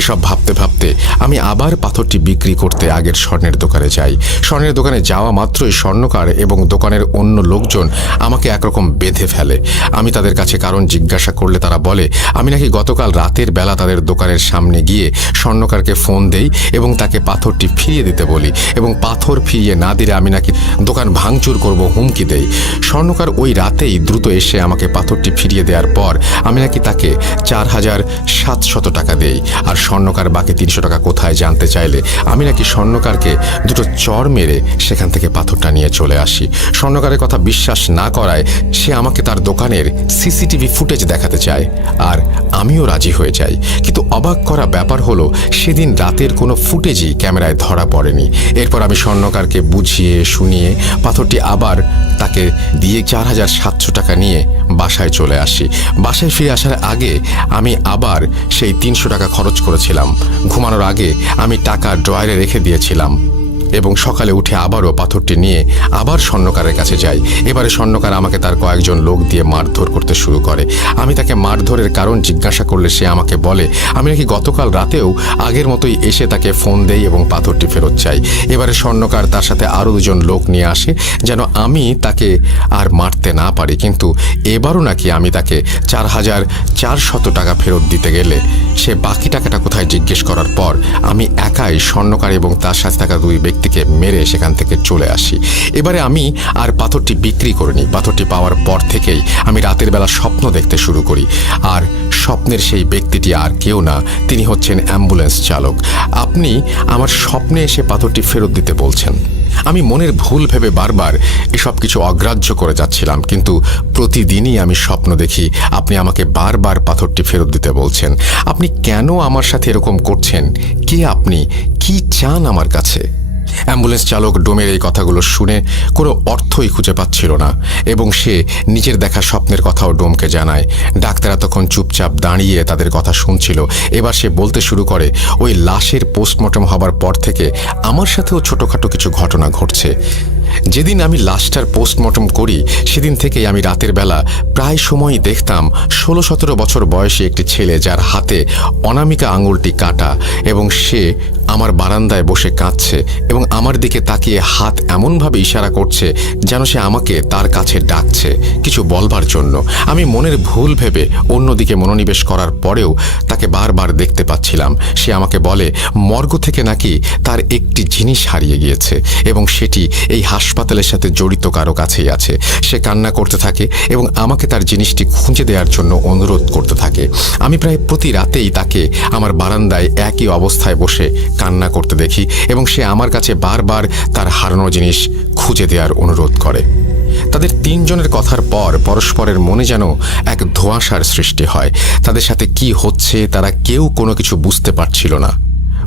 এসব ভাবতে ভাবতে আমি আবার পাথরটি বিক্রি করতে আগের স্বর্ণের দোকানে যাই। স্বর্ণের দোকানে যাওয়া মাত্রই স্বর্ণকার এবং দোকানের অন্য লোকজন আমাকে একরকম বেঁধে ফেলে। আমি তাদের কাছে কারণ জিজ্ঞাসা করলে তারা বলে আমি নাকি গতকাল রাতের বেলা তাদের দোকানের সামনে গিয়ে স্বর্ণকারকে ফোন দেই এবং তাকে পাথরটি ফিরিয়ে দিতে বলি, এবং পাথর ফিরিয়ে না দিলে আমি নাকি দোকান ভাঙচুর করব হুমকি দেই। স্বর্ণকার ওই রাতেই দ্রুত এসে আমাকে পাথরটি ফিরিয়ে দেওয়ার পর আমি নাকি তাকে 4,700 টাকা দেই। আর স্বর্ণকার বাকি 300 টাকা কোথায় জানতে চাইলে আমি নাকি স্বর্ণকারকে দুটো চড় মেরে সেখান থেকে পাথরটা নিয়ে চলে আসি। স্বর্ণকারের কথা বিশ্বাস না করায় সে আমাকে তার দোকানের সিসিটিভি ফুটেজ দেখাতে চায়, আর আমিও রাজি হয়ে যাই। কিন্তু অবাক করা ব্যাপার হলো সেদিন রাতের কোনো ফুটেজই ক্যামেরায় ধরা পড়েনি। এরপর আমি স্বর্ণকারকে বুঝিয়ে শুনিয়ে পাথরটি আবার তাকে দিয়ে 4,700 টাকা নিয়ে বাসায় চলে আসি। বাসায় ফিরে আসার আগে আমি আবার সেই 300 টাকা খরচ করেছিলাম। ঘুমানোর আগে আমি টাকা ড্রয়ারে রেখে দিয়েছিলাম এবং সকালে উঠে আবারও পাথরটি নিয়ে আবার স্বর্ণকারের কাছে যাই। এবারে স্বর্ণকার আমাকে তার কয়েকজন লোক দিয়ে মারধর করতে শুরু করে। আমি তাকে মারধরের কারণ জিজ্ঞাসা করলে সে আমাকে বলে আমি নাকি গতকাল রাতেও আগের মতোই এসে তাকে ফোন দেই এবং পাথরটি ফেরত চাই। এবারে স্বর্ণকার তার সাথে আরও 2জন লোক নিয়ে আসে যেন আমি তাকে আর মারতে না পারি, কিন্তু এবারও নাকি আমি তাকে 4,400 টাকা ফেরত দিতে গেলে সে বাকি টাকাটা কোথায় জিজ্ঞেস করার পর আমি একাই স্বর্ণকার এবং তার সাথে থাকা 2 ব্যক্তিকে মেরে সেখান থেকে চলে আসি। এবারে আমি আর পাথরটি বিক্রি করিনি। পাথরটি পাওয়ার পর থেকেই আমি রাতের বেলা স্বপ্ন দেখতে শুরু করি, আর স্বপ্নের সেই ব্যক্তিটি আর কেউ না, তিনি হচ্ছেন অ্যাম্বুলেন্স চালক। আপনি আমার স্বপ্নে এসে পাথরটি ফেরত দিতে বলছেন। আমি মনের ভুল ভেবে বারবার এসব কিছু অগ্রাহ্য করে যাচ্ছিলাম, কিন্তু প্রতিদিনই আমি স্বপ্ন দেখি আপনি আমাকে বারবার পাথরটি ফেরত দিতে বলছেন। আপনি কেন আমার সাথে এরকম করছেন? কে আপনি? কি চান আমার কাছে? অ্যাম্বুলেন্স চালক ডোমের এই কথাগুলো শুনে কোনো অর্থই খুঁজে পাচ্ছিল না এবং সে নিজের দেখা স্বপ্নের কথাও ডোমকে জানায়। ডাক্তাররা তখন চুপচাপ দাঁড়িয়ে তাদের কথা শুনছিল। এবার সে বলতে শুরু করে ওই লাশের পোস্টমর্টম হবার পর থেকে আমার সাথেও ছোটোখাটো কিছু ঘটনা ঘটছে। যেদিন আমি লাশটার পোস্টমর্টম করি সেদিন থেকেই আমি রাতের বেলা প্রায় সময়ই দেখতাম 16-17 বছর বয়সী একটি ছেলে, যার হাতে অনামিকা আঙুলটি কাটা, এবং সে আমার বারান্দায় বসে কাঁদছে এবং আমার দিকে তাকিয়ে হাত এমনভাবে ইশারা করছে যেন সে আমাকে তার কাছে ডাকছে কিছু বলবার জন্য। আমি মনের ভুল ভেবে অন্যদিকে মনোনিবেশ করার পরেও তাকে বারবার দেখতে পাচ্ছিলাম। সে আমাকে বলে মর্গ থেকে নাকি তার একটি জিনিস হারিয়ে গিয়েছে এবং সেটি এই হাসপাতালের সাথে জড়িত কারো কাছেই আছে। সে কান্না করতে থাকে এবং আমাকে তার জিনিসটি খুঁজে দেওয়ার জন্য অনুরোধ করতে থাকে। আমি প্রায় প্রতি রাতেই তাকে আমার বারান্দায় একই অবস্থায় বসে কান্না করতে দেখি এবং সে আমার কাছে বারবার তার হারানো জিনিস খুঁজে দেওয়ার অনুরোধ করে। তাদের 3 জনের কথার পর পরস্পরের মনে যেন এক ধোঁয়াশার সৃষ্টি হয়। তাদের সাথে কি হচ্ছে তারা কেউ কোনো কিছু বুঝতে পারছিল না।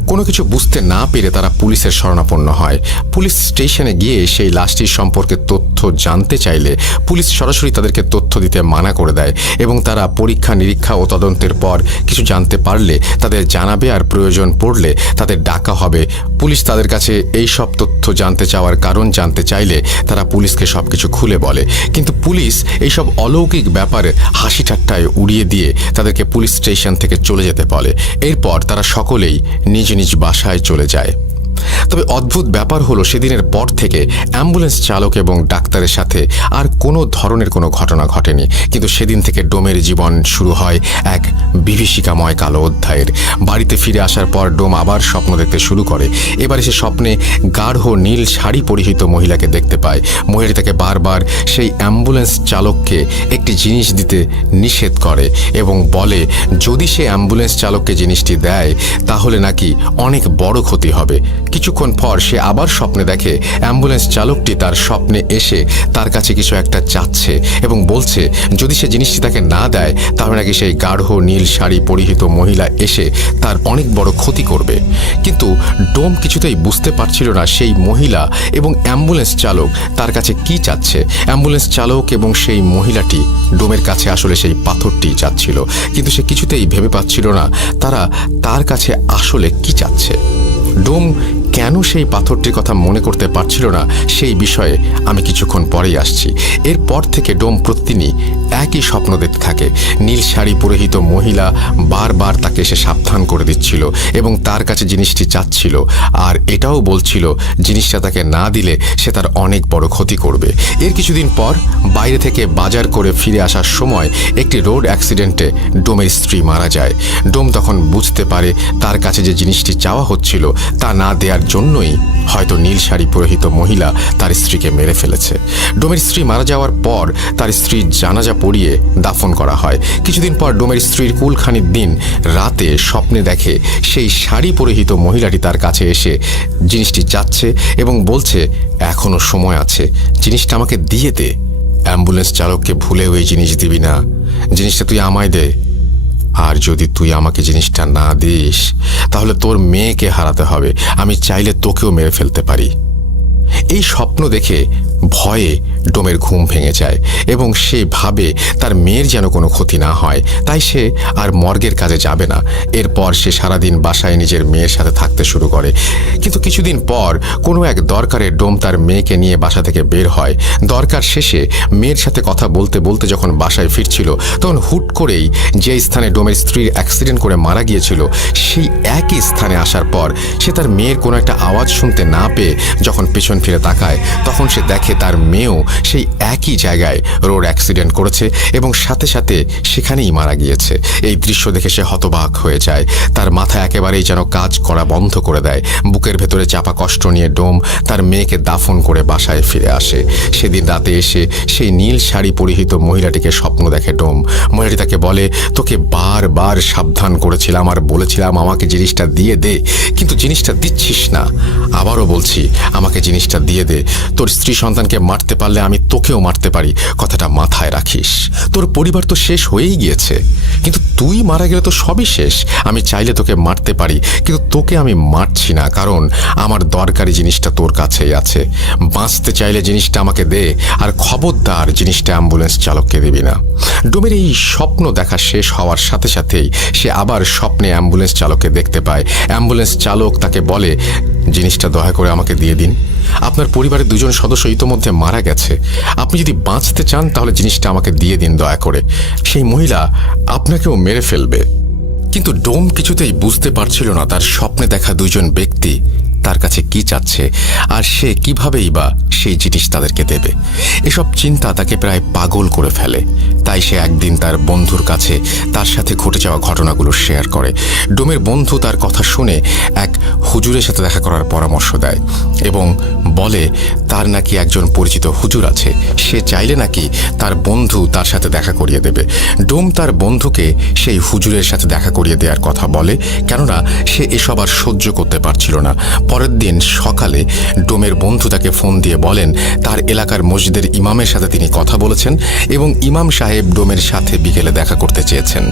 কোনো কিছু বুঝতে না পেরে তারা পুলিশের শরণাপন্ন হয়। পুলিশ স্টেশনে গিয়ে সেই লাশটির সম্পর্কে তথ্য জানতে চাইলে পুলিশ সরাসরি তাদেরকে তথ্য দিতে মানা করে দেয় এবং তারা পরীক্ষা নিরীক্ষা ও তদন্তের পর কিছু জানতে পারলে তাদের জানাবে, আর প্রয়োজন পড়লে তাদের ডাকা হবে। পুলিশ তাদের কাছে এই সব তথ্য জানতে চাওয়ার কারণ জানতে চাইলে তারা পুলিশকে সব কিছু খুলে বলে, কিন্তু পুলিশ এইসব অলৌকিক ব্যাপারে হাসি ঠাট্টায় উড়িয়ে দিয়ে তাদেরকে পুলিশ স্টেশন থেকে চলে যেতে বলে। এরপর তারা সকলেই নিজ নিজ বাসায় চলে যায়। তবে অদ্ভুত ব্যাপার হলো সেদিনের পর থেকে অ্যাম্বুলেন্স চালক এবং ডাক্তারের সাথে আর কোনো ধরনের কোনো ঘটনা ঘটেনি, কিন্তু সেদিন থেকে ডোমের জীবন শুরু হয় এক বিভীষিকাময় কালো অধ্যায়ের। বাড়িতে ফিরে আসার পর ডোম আবার স্বপ্ন দেখতে শুরু করে। এবারে সে স্বপ্নে গাঢ় নীল শাড়ি পরিহিত মহিলাকে দেখতে পায়। মহিলা তাকে বারবার সেই অ্যাম্বুলেন্স চালককে একটি জিনিস দিতে নিষেধ করে এবং বলে যদি সে অ্যাম্বুলেন্স চালককে জিনিসটি দেয় তাহলে নাকি অনেক বড় ক্ষতি হবে। কিছুক্ষণ পর সে আবার স্বপ্নে দেখে অ্যাম্বুলেন্স চালকটি তার স্বপ্নে এসে তার কাছে কিছু একটা চাচ্ছে এবং বলছে যদি সে জিনিসটি তাকে না দেয় তাহলে নাকি সেই গাঢ় নীল শাড়ি পরিহিত মহিলা এসে তার অনেক বড় ক্ষতি করবে। কিন্তু ডোম কিছুতেই বুঝতে পারছিল না সেই মহিলা এবং অ্যাম্বুলেন্স চালক তার কাছে কি চাচ্ছে। অ্যাম্বুলেন্স চালক এবং সেই মহিলাটি ডোমের কাছে আসলে সেই পাথরটি চাচ্ছিল, কিন্তু সে কিছুতেই ভেবে পাচ্ছিল না তারা তার কাছে আসলে কি চাচ্ছে। ডোম কেন সেই পাথরটির কথা মনে করতে পারছিল না সেই বিষয়ে আমি কিছুক্ষণ পরেই আসছি। এরপর থেকে ডোম প্রতিদিনই একই স্বপ্ন দেখতে থাকে। নীল শাড়ি পরিহিত মহিলা বারবার তাকে এসে সাবধান করে দিচ্ছিল এবং তার কাছে জিনিসটি চাচ্ছিল, আর এটাও বলছিল জিনিসটা তাকে না দিলে সে তার অনেক বড় ক্ষতি করবে। এর কিছুদিন পর বাইরে থেকে বাজার করে ফিরে আসার সময় একটি রোড অ্যাক্সিডেন্টে ডোমের স্ত্রী মারা যায়। ডোম তখন বুঝতে পারে তার কাছে যে জিনিসটি চাওয়া হচ্ছিল তা না দেওয়ার জন্যই হয়তো নীল শাড়ি পরিহিত মহিলা তার স্ত্রীকে মেরে ফেলেছে। ডোমের স্ত্রী মারা যাওয়ার পর তার স্ত্রীর জানাজা পড়িয়ে দাফন করা হয়। কিছুদিন পর ডোমের স্ত্রীর কুলখানির দিন রাতে স্বপ্নে দেখে সেই শাড়ি পরিহিত মহিলাটি তার কাছে এসে জিনিসটি চাচ্ছে এবং বলছে, এখনো সময় আছে, জিনিসটা আমাকে দিয়ে দে। অ্যাম্বুলেন্স চালককে ভুলেও এই জিনিস দিবি না, জিনিসটা তুই আমায় দে। আর যদি তুই আমাকে জিনিসটা না দিস তাহলে তোর মেয়েকে হারাতে হবে, আমি চাইলে তোকেও মেরে ফেলতে পারি। এই স্বপ্ন দেখে ভয়ে ডোমের ঘুম ভেঙে যায় এবং সে ভাবে তার মেয়ের যেন কোনো ক্ষতি না হয়, তাই সে আর মর্গের কাজে যাবে না। এরপর সে সারাদিন বাসায় নিজের মেয়ের সাথে থাকতে শুরু করে। কিন্তু কিছুদিন পর কোনো এক দরকারে ডোম তার মেয়েকে নিয়ে বাসা থেকে বের হয়। দরকার শেষে মেয়ের সাথে কথা বলতে বলতে যখন বাসায় ফিরছিল তখন হুট করেই যে স্থানে ডোমের স্ত্রীর অ্যাক্সিডেন্ট করে মারা গিয়েছিল সেই একই স্থানে আসার পর সে তার মেয়ের কোনো একটা আওয়াজ শুনতে না পেয়ে যখন পেছন ফিরে তাকায় তখন সে দেখে তার মেয়েও সেই একই জায়গায় রোড অ্যাক্সিডেন্ট করেছে এবং সাথে সাথে সেখানেই মারা গিয়েছে। এই দৃশ্য দেখে সে হতবাক হয়ে যায়, তার মাথা একেবারেই যেন কাজ করা বন্ধ করে দেয়। বুকের ভেতরে চাপা কষ্ট নিয়ে ডোম তার মেয়েকে দাফন করে বাসায় ফিরে আসে। সেদিন রাতে এসে সেই নীল শাড়ি পরিহিত মহিলাটিকে স্বপ্ন দেখে ডোম। মহিলাটি তাকে বলে, তোকে বারবার সাবধান করেছিলাম আর বলেছিলাম আমাকে জিনিসটা দিয়ে দে, কিন্তু জিনিসটা দিচ্ছিস না। আবারও বলছি আমাকে জিনিসটা দিয়ে দে, তোর স্ত্রী সন্তানকে মারতে পারলে আমি তোকেও মারতে পারি, কথাটা মাথায় রাখিস। তোর পরিবার তো শেষ হয়েই গিয়েছে, কিন্তু তুই মারা গেলে তো সবই শেষ। আমি চাইলে তোকে মারতে পারি, কিন্তু তোকে আমি মারছি না, কারণ আমার দরকারি জিনিসটা তোর কাছেই আছে। বাঁচতে চাইলে জিনিসটা আমাকে দে, আর খবরদার জিনিসটা অ্যাম্বুলেন্স চালককে দিবি না। ডোমের এই স্বপ্ন দেখা শেষ হওয়ার সাথে সাথেই সে আবার স্বপ্নে অ্যাম্বুলেন্স চালককে দেখতে পায়। অ্যাম্বুলেন্স চালক তাকে বলে, জিনিসটা দয়া করে আমাকে দিয়ে দিন, আপনার পরিবারের দুজন সদস্য ইতোমধ্যে মারা গেছে, আপনি যদি বাঁচতে চান তাহলে জিনিসটা আমাকে দিয়ে দিন দয়া করে, সেই মহিলা আপনাকেও মেরে ফেলবে। কিন্তু ডোম কিছুতেই বুঝতে পারছিল না তার স্বপ্নে দেখা দুজন ব্যক্তি তার কাছে কি চাচ্ছে আর সে কিভাবেই বা সেই জিনিস তাদেরকে দেবে। এসব চিন্তা তাকে প্রায় পাগল করে ফেলে। তাই সে একদিন তার বন্ধুর কাছে তার সাথে ঘটে যাওয়া ঘটনাগুলো শেয়ার করে। ডোমের বন্ধু তার কথা শুনে এক হুজুরের সাথে দেখা করার পরামর্শ দেয় এবং বলে তার নাকি একজন পরিচিত হুজুর আছে, সে চাইলে নাকি তার বন্ধু তার সাথে দেখা করিয়ে দেবে। ডোম তার বন্ধুকে সেই হুজুরের সাথে দেখা করিয়ে দেওয়ার কথা বলে, কেননা সে এসব আর সহ্য করতে পারছিল না। পরের দিন সকালে ডোমের বন্ধু তাকে ফোন দিয়ে বলেন তার এলাকার মসজিদের ইমামের সাথে তিনি কথা বলেছেন এবং ইমাম সাহেব ডোমের সাথে বিকেলে দেখা করতে চেয়েছেন।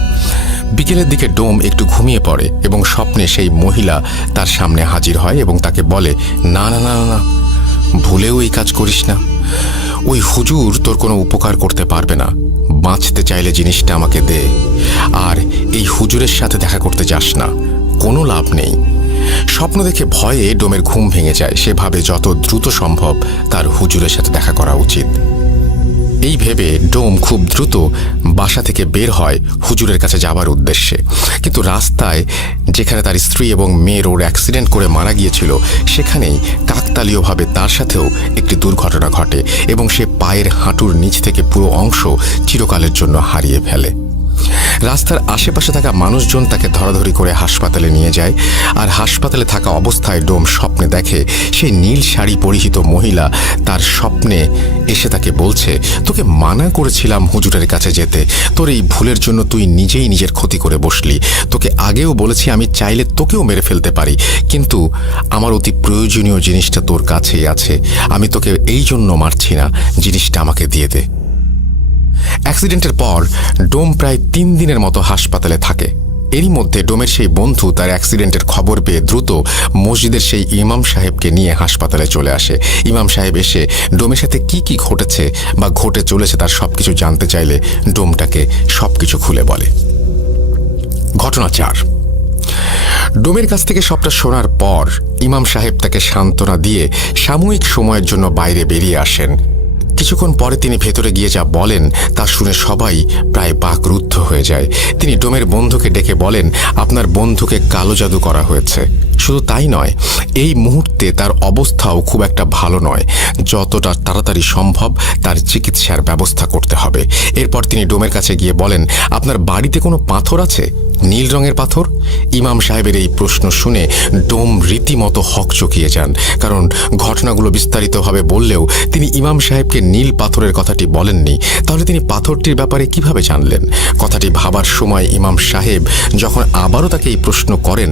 বিকেলের দিকে ডোম একটু ঘুমিয়ে পড়ে এবং স্বপ্নে সেই মহিলা তার সামনে হাজির হয় এবং তাকে বলে, না না না না, ভুলেও এই কাজ করিস না, ওই হুজুর তোর কোনো উপকার করতে পারবে না, বাঁচতে চাইলে জিনিসটা আমাকে দে, আর এই হুজুরের সাথে দেখা করতে যাস না, কোনো লাভ নেই। স্বপ্ন দেখে ভয়ে ডোমের ঘুম ভেঙে যায়। সে ভাবে যত দ্রুত সম্ভব তার হুজুরের সাথে দেখা করা উচিত। এই ভেবে ডোম খুব দ্রুত বাসা থেকে বের হয় হুজুরের কাছে যাবার উদ্দেশ্যে। কিন্তু রাস্তায় যেখানে তার স্ত্রী এবং মেয়ের ওর অ্যাক্সিডেন্ট করে মারা গিয়েছিল সেখানেই কাকতালীয়ভাবে তার সাথেও একটি দুর্ঘটনা ঘটে এবং সে পায়ের হাঁটুর নিচ থেকে পুরো অংশ চিরকালের জন্য হারিয়ে ফেলে। রাস্তার আশেপাশে থাকা মানুষজন তাকে ধরাধরি করে হাসপাতালে নিয়ে যায়, আর হাসপাতালে থাকা অবস্থায় ডোম স্বপ্নে দেখে সেই নীল শাড়ি পরিহিত মহিলা তার স্বপ্নে এসে তাকে বলছে, তোকে মানা করেছিলাম হুজুরের কাছে যেতে, তোর এই ভুলের জন্য তুই নিজেই নিজের ক্ষতি করে বসলি, তোকে আগেও বলেছি আমি চাইলে তোকেও মেরে ফেলতে পারি, কিন্তু আমার অতি প্রয়োজনীয় জিনিসটা তোর কাছেই আছে, আমি তোকে এই জন্য মারছি না, জিনিসটা আমাকে দিয়ে দে। অ্যাক্সিডেন্টের পর ডোম প্রায় 3 দিনের মতো হাসপাতালে থাকে। এরই মধ্যে ডোমের সেই বন্ধু তার অ্যাক্সিডেন্টের খবর পেয়ে দ্রুত মসজিদের সেই ইমাম সাহেবকে নিয়ে হাসপাতালে চলে আসে। ইমাম সাহেব এসে ডোমের সাথে কি কি ঘটেছে বা ঘটে চলেছে তার সবকিছু জানতে চাইলে ডোমটাকে সবকিছু খুলে বলে। ঘটনা 4। ডোমের কাছ থেকে সবটা শোনার পর ইমাম সাহেব তাকে সান্ত্বনা দিয়ে সাময়িক সময়ের জন্য বাইরে বেরিয়ে আসেন। কিছুক্ষণ পরে তিনি ভেতরে গিয়ে যা বলেন তা শুনে সবাই প্রায় বাকরুদ্ধ হয়ে যায়। তিনি ডোমের বন্ধুকে ডেকে বলেন, আপনার বন্ধুকে কালো জাদু করা হয়েছে। শুধু তাই নয়, এই মুহূর্তে তার অবস্থাও খুব একটা ভালো নয়। যতটা তাড়াতাড়ি সম্ভব তার চিকিৎসার ব্যবস্থা করতে হবে। এরপর তিনি ডোমের কাছে গিয়ে বলেন, আপনার বাড়িতে কোনো পাথর আছে? নীল রঙের পাথর? ইমাম সাহেবের এই প্রশ্ন শুনে ডোম রীতিমতো হকচকিয়ে যান, কারণ ঘটনাগুলো বিস্তারিতভাবে বললেও তিনি ইমাম সাহেবকে নীল পাথরের কথাটি বলেননি। তাহলে তিনি পাথরটির ব্যাপারে কিভাবে জানলেন? কথাটি ভাবার সময় ইমাম সাহেব যখন আবারও তাকে এই প্রশ্ন করেন,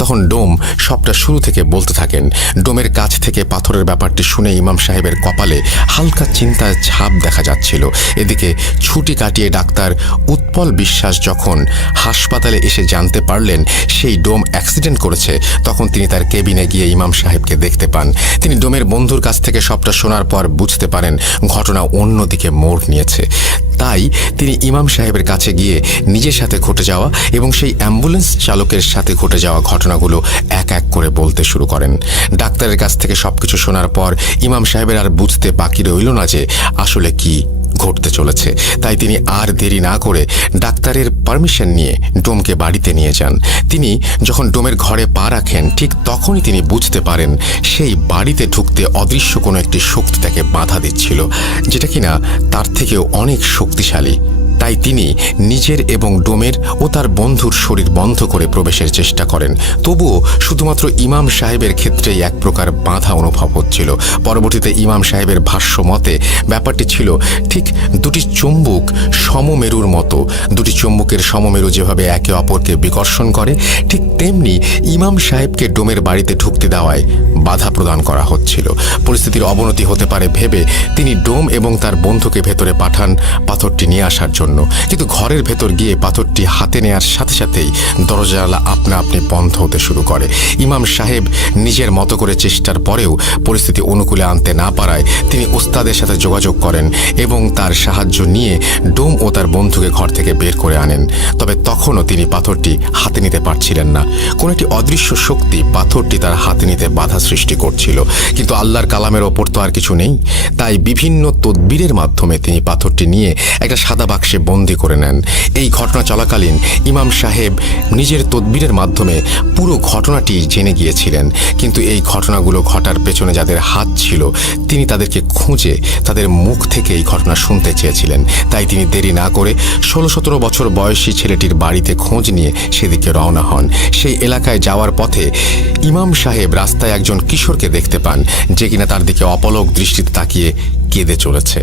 তখন ডোম সবটা শুরু থেকে বলতে থাকেন। ডোমের কাছ থেকে পাথরের ব্যাপারটি শুনে ইমাম সাহেবের কপালে হালকা চিন্তার ছাপ দেখা যাচ্ছিল। এদিকে ছুটি কাটিয়ে ডাক্তার উৎপল বিশ্বাস যখন হাসপাতালে এসে জানতে পারলেন সেই ডোম অ্যাক্সিডেন্ট করেছে, তখন তিনি তার কেবিনে গিয়ে ইমাম সাহেবকে দেখতে পান। তিনি ডোমের বন্ধুর কাছ থেকে সবটা শোনার পর বুঝতে পারেন ঘটনা অন্যদিকে মোড় নিয়েছে। তাই তিনি ইমাম সাহেবের কাছে গিয়ে নিজের সাথে ঘটে যাওয়া এবং সেই অ্যাম্বুলেন্স চালকের সাথে ঘটে যাওয়া ঘটনাগুলো এক এক করে বলতে শুরু করেন। ডাক্তারের কাছ থেকে সবকিছু শোনার পর ইমাম সাহেবের আর বুঝতে বাকি রইল না যে আসলে কি ঘটতে চলেছে। তাই তিনি আর দেরি না করে ডাক্তারের পারমিশন নিয়ে ডোমকে বাড়িতে নিয়ে যান। তিনি যখন ডোমের ঘরে পা রাখেন, ঠিক তখনই তিনি বুঝতে পারেন সেই বাড়িতে ঢুকতে অদৃশ্য কোনো একটি শক্তি তাকে বাধা দিচ্ছিল, যেটা কিনা তার থেকেও অনেক শক্তিশালী। তাই তিনি নিজের এবং ডোমের ও তার বন্ধুর শরীর বন্ধ করে প্রবেশের চেষ্টা করেন। তবুও শুধুমাত্র ইমাম সাহেবের ক্ষেত্রেই এক প্রকার বাধা অনুভব হচ্ছিল। পরবর্তীতে ইমাম সাহেবের ভাষ্য মতে ব্যাপারটি ছিল ঠিক দুটি চুম্বক সমমেরুর মতো। দুটি চুম্বকের সমমেরু যেভাবে একে অপরকে বিকর্ষণ করে, ঠিক তেমনি ইমাম সাহেবকে ডোমের বাড়িতে ঢুকতে দেওয়ায় বাধা প্রদান করা হচ্ছিল। পরিস্থিতির অবনতি হতে পারে ভেবে তিনি ডোম এবং তার বন্ধুকে ভেতরে পাঠান পাথরটি নিয়ে আসার জন্য। কিন্তু ঘরের ভেতর গিয়ে পাথরটি হাতে নেয়ার সাথে সাথেই দরজা আপনা আপনি বন্ধ হতে শুরু করে। ইমাম সাহেব নিজের মতো করে চেষ্টার পরেও পরিস্থিতি অনুকূলে আনতে না পারায় তিনি ওস্তাদের সাথে যোগাযোগ করেন এবং তার সাহায্য নিয়ে ডোম ও তার বন্ধুকে ঘর থেকে বের করে আনেন। তবে তখনও তিনি পাথরটি হাতে নিতে পারছিলেন না। কোনো একটি অদৃশ্য শক্তি পাথরটি তার হাতে নিতে বাধা সৃষ্টি করছিল। কিন্তু আল্লাহর কালামের ওপর তো আর কিছু নেই। তাই বিভিন্ন তদবিরের মাধ্যমে তিনি পাথরটি নিয়ে একটা সাদা বাক্সে বন্দি করে নেন। এই ঘটনা চলাকালীন ইমাম সাহেব নিজের তদবিরের মাধ্যমে পুরো ঘটনাটি জেনে গিয়েছিলেন। কিন্তু এই ঘটনাগুলো ঘটার পেছনে যাদের হাত ছিল, তিনি তাদেরকে খুঁজে তাদের মুখ থেকে এই ঘটনা শুনতে চেয়েছিলেন। তাই তিনি দেরি না করে 16-17 বছর বয়সী ছেলেটির বাড়িতে খোঁজ নিয়ে সেদিকে রওনা হন। সেই এলাকায় যাওয়ার পথে ইমাম সাহেব রাস্তায় একজন কিশোরকে দেখতে পান, যে কিনা তার দিকে অপলক দৃষ্টিতে তাকিয়ে কেঁদে চলেছে।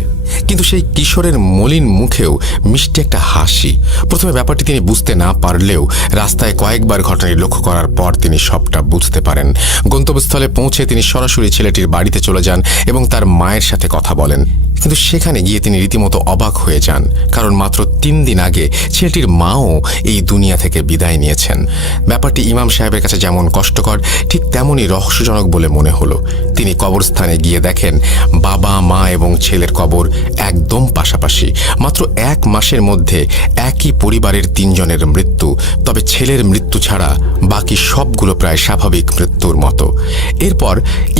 কিন্তু সেই কিশোরের মলিন মুখেও মিষ্টি একটা হাসি। প্রথমে ব্যাপারটি তিনি বুঝতে না পারলেও রাস্তায় কয়েকবার ঘটনাটি লক্ষ্য করার পর তিনি সবটা বুঝতে পারেন। গন্তব্যস্থলে পৌঁছে তিনি সরাসরি ছেলেটির বাড়িতে চলে যান এবং তার মায়ের সাথে কথা বলেন। কিন্তু সেখানে গিয়ে তিনি রীতিমতো অবাক হয়ে যান, কারণ মাত্র 3 দিন আগে ছেলেটির মাও এই দুনিয়া থেকে বিদায় নিয়েছেন। ব্যাপারটি ইমাম সাহেবের কাছে যেমন কষ্টকর, ঠিক তেমনই রহস্যজনক বলে মনে হলো। তিনি কবরস্থানে গিয়ে দেখেন বাবা, মা এবং ছেলের কবর একদম পাশাপাশি। মাত্র 1 মাসের মধ্যে একই পরিবারের 3 জনের মৃত্যু। তবে ছেলের মৃত্যু ছাড়া বাকি সবগুলো প্রায় স্বাভাবিক মৃত্যুর মতো। এরপর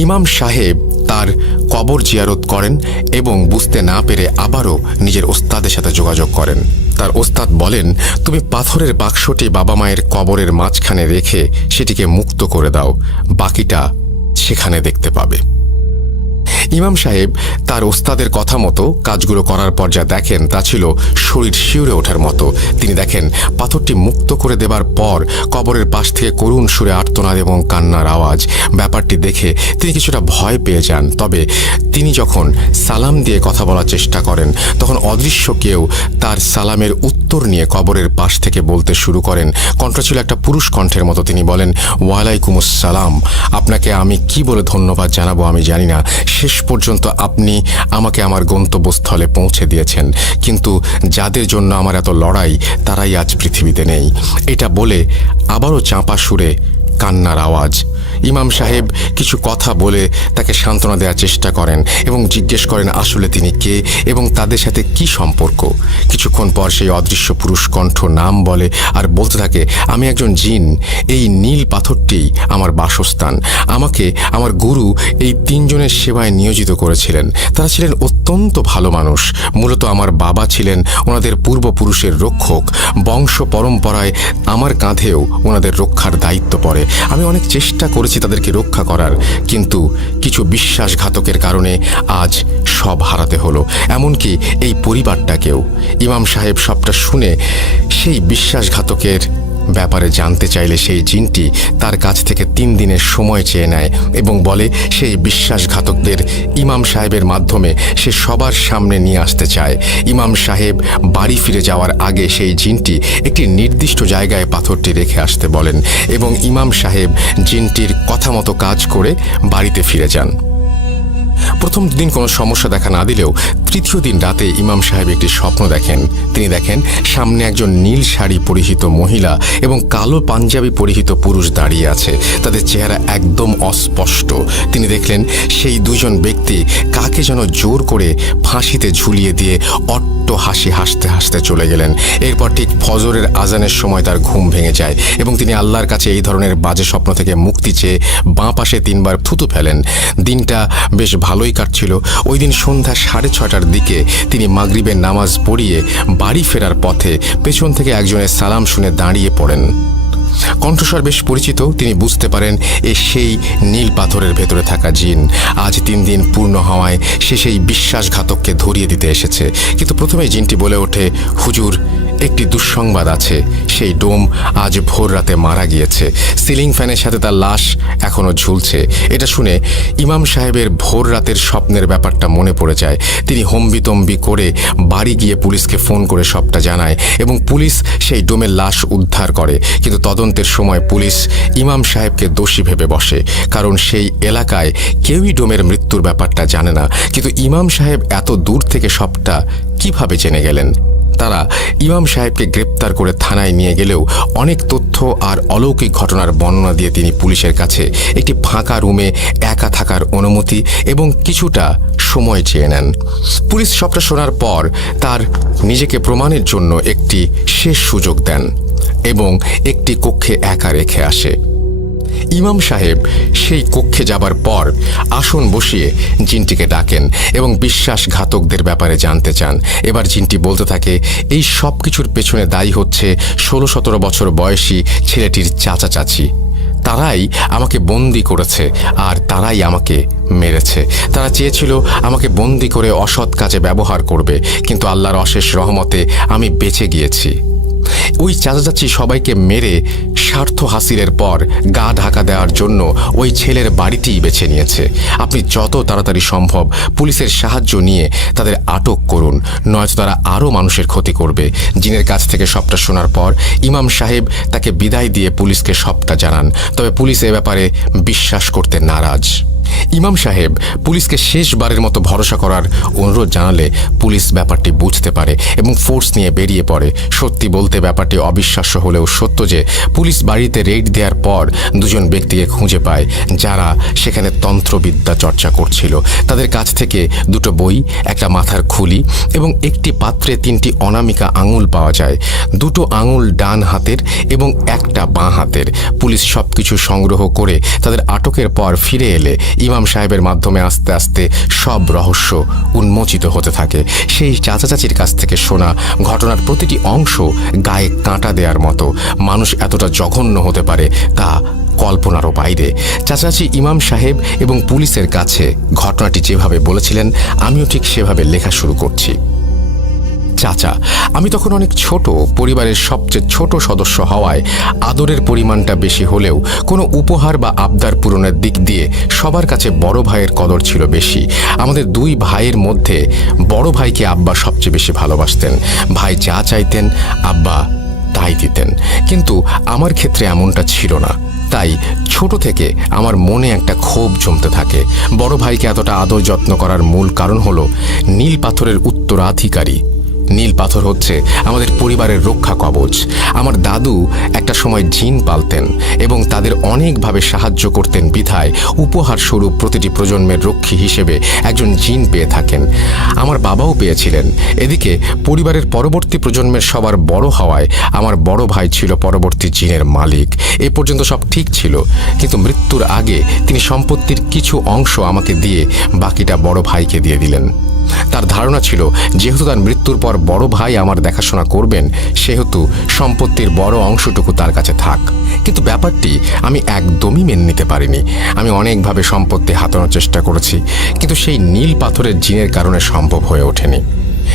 ইমাম সাহেব তার কবর জিয়ারত করেন এবং বুঝতে না পেরে আবারও নিজের ওস্তাদের সাথে যোগাযোগ করেন। তার ওস্তাদ বলেন, তুমি পাথরের বাক্সটি বাবা মায়ের কবরের মাঝখানে রেখে সেটিকে মুক্ত করে দাও, বাকিটা সেখানে দেখতে পাবে। ইমাম সাহেব তার ওস্তাদের কথা মতো কাজগুলো করার পর যা দেখেন তা ছিল শরীর শিউরে ওঠার মতো। তিনি দেখেন পাথরটি মুক্ত করে দেবার পর কবরের পাশ থেকে করুণ সুরে আর্তনাদ এবং কান্নার আওয়াজ। ব্যাপারটি দেখে তিনি কিছুটা ভয় পেয়ে যান। তবে তিনি যখন সালাম দিয়ে কথা বলার চেষ্টা করেন, তখন অদৃশ্য কেউ তার সালামের উত্তর নিয়ে কবরের পাশ থেকে বলতে শুরু করেন। কণ্ঠ ছিল একটা পুরুষ কণ্ঠের মতো। তিনি বলেন, ওয়ালাইকুমুসসালাম, আপনাকে আমি কি বলে ধন্যবাদ জানাবো আমি জানি না। শেষ পর্যন্ত আপনি আমাকে আমার গন্তব্যস্থলে পৌঁছে দিয়েছেন, কিন্তু যাদের জন্য আমার এত লড়াই তারাই আজ পৃথিবীতে নেই। এটা বলে আবারও চাঁপা সুরে কান্নার আওয়াজ। ইমাম সাহেব কিছু কথা বলে তাকে সান্ত্বনা দেওয়ার চেষ্টা করেন এবং জিজ্ঞেস করেন আসলে তিনি কে এবং তাদের সাথে কি সম্পর্ক। কিছুক্ষণ পর সেই অদৃশ্য পুরুষ কণ্ঠ নাম বলে আর বলতে থাকে, আমি একজন জিন, এই নীল পাথরটি আমার বাসস্থান। আমাকে আমার গুরু এই 3 জনের সেবায় নিয়োজিত করেছিলেন। তারা ছিলেন অত্যন্ত ভালো মানুষ। মূলত আমার বাবা ছিলেন ওনাদের পূর্বপুরুষের রক্ষক। বংশ পরম্পরায় আমার কাঁধেও ওনাদের রক্ষার দায়িত্ব পড়ে। আমি অনেক চেষ্টা করেছি তাদেরকে রক্ষা করার, কিন্তু কিছু বিশ্বাসঘাতকের কারণে আজ সব হারাতে হলো, এমনকি এই পরিবারটাকেও। ইমাম সাহেব সবটা শুনে সেই বিশ্বাসঘাতকের ব্যাপারে জানতে চাইলে সেই জিনটি তার কাছ থেকে 3 দিনের সময় চেয়ে নেয় এবং বলে সেই বিশ্বাসঘাতকদের ইমাম সাহেবের মাধ্যমে সে সবার সামনে নিয়ে আসতে চায়। ইমাম সাহেব বাড়ি ফিরে যাওয়ার আগে সেই জিনটি একটি নির্দিষ্ট জায়গায় পাথরটি রেখে আসতে বলেন এবং ইমাম সাহেব জিনটির কথা মতো কাজ করে বাড়িতে ফিরে যান। প্রথম দিন কোনো সমস্যা দেখা না দিলেও তৃতীয় দিন রাতে ইমাম সাহেব একটি স্বপ্ন দেখেন। তিনি দেখেন সামনে একজন নীল শাড়ি পরিহিত মহিলা এবং কালো পাঞ্জাবি পরিহিত পুরুষ দাঁড়িয়ে আছে। তাদের চেহারা একদম অস্পষ্ট। তিনি দেখলেন সেই 2 জন ব্যক্তি কাকে যেন জোর করে ফাঁসিতে ঝুলিয়ে দিয়ে অট্ট হাসি হাসতে হাসতে চলে গেলেন। এরপর ঠিক ফজরের আজানের সময় তার ঘুম ভেঙে যায় এবং তিনি আল্লাহর কাছে এই ধরনের বাজে স্বপ্ন থেকে মুক্তি চেয়ে বাঁ পাশে 3 বার থুতু ফেলেন। দিনটা বেশ ভালোই কাটছিল। ওই দিন সন্ধ্যা 6:30টার দিকে তিনি মাগরিবের নামাজ পড়িয়ে বাড়ি ফেরার পথে পেছন থেকে একজনের সালাম শুনে দাঁড়িয়ে পড়েন। কণ্ঠস্বর বেশ পরিচিত। তিনি বুঝতে পারেন এ সেই নীল পাথরের ভেতরে থাকা জিন। আজ 3 দিন পূর্ণ হওয়ায় সে সেই বিশ্বাসঘাতককে ধরিয়ে দিতে এসেছে। কিন্তু প্রথমেই জিনটি বলে ওঠে, হুজুর, একটি দুঃসংবাদ আছে। সেই ডোম আজ ভোর রাতে মারা গিয়েছে। সিলিং ফ্যানের সাথে তার লাশ এখনও ঝুলছে। এটা শুনে ইমাম সাহেবের ভোর রাতের স্বপ্নের ব্যাপারটা মনে পড়ে যায়। তিনি হম্বিতম্বি করে বাড়ি গিয়ে পুলিশকে ফোন করে সবটা জানায় এবং পুলিশ সেই ডোমের লাশ উদ্ধার করে। কিন্তু তদন্তের সময় পুলিশ ইমাম সাহেবকে দোষী ভেবে বসে, কারণ সেই এলাকায় কেউই ডোমের মৃত্যুর ব্যাপারটা জানে না। কিন্তু ইমাম সাহেব এত দূর থেকে সবটা কিভাবে জেনে গেলেন? তারা ইমাম সাহেবকে গ্রেপ্তার করে থানায় নিয়ে গেলেও অনেক তথ্য আর অলৌকিক ঘটনার বর্ণনা দিয়ে তিনি পুলিশের কাছে একটি ফাঁকা রুমে একা থাকার অনুমতি এবং কিছুটা সময় চেয়ে নেন। পুলিশ সবটা শোনার পর তার নিজেকে প্রমাণের জন্য একটি শেষ সুযোগ দেন এবং একটি কক্ষে একা রেখে আসে। ইমাম সাহেব সেই কক্ষে যাবার পর আসন বসিয়ে জিনটিকে ডাকেন এবং বিশ্বাসঘাতকদের ব্যাপারে জানতে চান। এবার জিনটি বলতে থাকে, এই সব কিছুর পেছনে দায়ী হচ্ছে 16-17 বছর বয়সী ছেলেটির চাচা চাচি। তারাই আমাকে বন্দি করেছে আর তারাই আমাকে মেরেছে। তারা চেয়েছিল আমাকে বন্দি করে অসৎ কাজে ব্যবহার করবে, কিন্তু আল্লাহর অশেষ রহমতে আমি বেঁচে গিয়েছি। ওই চাচা চাচি সবাইকে মেরে স্বার্থ হাসিলের পর গা ঢাকা দেওয়ার জন্য ওই ছেলের বাড়িটিই বেছে নিয়েছে। আপনি যত তাড়াতাড়ি সম্ভব পুলিশের সাহায্য নিয়ে তাদের আটক করুন, নয়তো তারা আরও মানুষের ক্ষতি করবে। জিনের কাছ থেকে সবটা শোনার পর ইমাম সাহেব তাকে বিদায় দিয়ে পুলিশকে সবটা জানান। তবে পুলিশ এ ব্যাপারে বিশ্বাস করতে নারাজ। ইমাম সাহেব পুলিশকে শেষবারের মতো ভরসা করার অনুরোধ জানালে পুলিশ ব্যাপারটি বুঝতে পারে এবং ফোর্স নিয়ে বেরিয়ে পড়ে। সত্যি বলতে ব্যাপারটি অবিশ্বাস্য হলেও সত্য যে পুলিশ বাড়িতে রেড দেওয়ার পর 2 জন ব্যক্তিকে খুঁজে পায় যারা সেখানে তন্ত্রবিদ্যা চর্চা করছিল। তাদের কাছ থেকে 2টো বই, একটা মাথার খুলি এবং একটি পাত্রে 3টি অনামিকা আঙুল পাওয়া যায়। 2টো আঙুল ডান হাতের এবং একটা বাঁ হাতের। পুলিশ সবকিছু সংগ্রহ করে তাদের আটকের পর ফিরে এলে ইমাম সাহেবের মাধ্যমে আস্তে আস্তে সব রহস্য উন্মোচিত হতে থাকে। সেই চাচা চাচির কাছ থেকে শোনা ঘটনার প্রতিটি অংশ গায়ে কাঁটা দেওয়ার মতো। মানুষ এতটা জঘন্য হতে পারে তা কল্পনারও বাইরে। চাচাচি ইমাম সাহেব এবং পুলিশের কাছে ঘটনাটি যেভাবে বলেছিলেন আমিও ঠিক সেভাবে লেখা শুরু করছি। চাচা, আমি তখন অনেক ছোট, পরিবারের সবচেয়ে ছোট সদস্য হওয়ায় আদরের পরিমাণটা বেশি হলেও কোনো উপহার বা আবদার পূরণের দিক দিয়ে সবার কাছে বড় ভাইয়ের কদর ছিল বেশি। আমাদের 2 ভাইয়ের মধ্যে বড় ভাইকে আব্বা সবচেয়ে বেশি ভালোবাসতেন। ভাই যা চাইতেন আব্বা তাই দিতেন, কিন্তু আমার ক্ষেত্রে এমনটা ছিল না। তাই ছোট থেকে আমার মনে একটা ক্ষোভ জমতে থাকে। বড় ভাইকে এতটা আদর যত্ন করার মূল কারণ হলো নীল পাথরের উত্তরাধিকারী নীল পাথর হচ্ছে আমাদের পরিবারের রক্ষা কবচ। আমার দাদু একটা সময় জিন পালতেন এবং তাদের অনেকভাবে সাহায্য করতেন বিধায় উপহার স্বরূপ প্রতিটি প্রজন্মের রক্ষী হিসেবে একজন জিন পেয়ে থাকেন। আমার বাবাও পেয়েছিলেন। এদিকে পরিবারের পরবর্তী প্রজন্মের সবার বড় হওয়ায় আমার বড় ভাই ছিল পরবর্তী জিনের মালিক। এ পর্যন্ত সব ঠিক ছিল, কিন্তু মৃত্যুর আগে তিনি সম্পত্তির কিছু অংশ আমাকে দিয়ে বাকিটা বড় ভাইকে দিয়ে দিলেন। তার ধারণা ছিল যেহেতু তার মৃত্যুর পর বড় ভাই আমার দেখাশোনা করবেন, সেহেতু সম্পত্তির বড় অংশটুকু তার কাছে থাক। কিন্তু ব্যাপারটি আমি একদমই মেনে নিতে পারিনি। আমি অনেকভাবে সম্পত্তি হাতানোর চেষ্টা করেছি, কিন্তু সেই নীল পাথরের জিনের কারণে সম্ভব হয়ে ওঠেনি।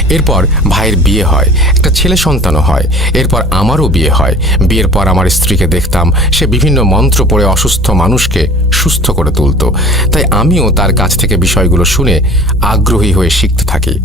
এরপর ভাইয়ের বিয়ে হয়, একটা ছেলে সন্তানও হয়। এরপর আমারও বিয়ে হয়। বিয়ের পর আমার স্ত্রীকে দেখতাম সে বিভিন্ন মন্ত্র পড়ে অসুস্থ মানুষকে সুস্থ করে তুলত। তাই আমিও তার কাছ থেকে বিষয়গুলো শুনে আগ্রহী হয়ে শিখতে থাকি।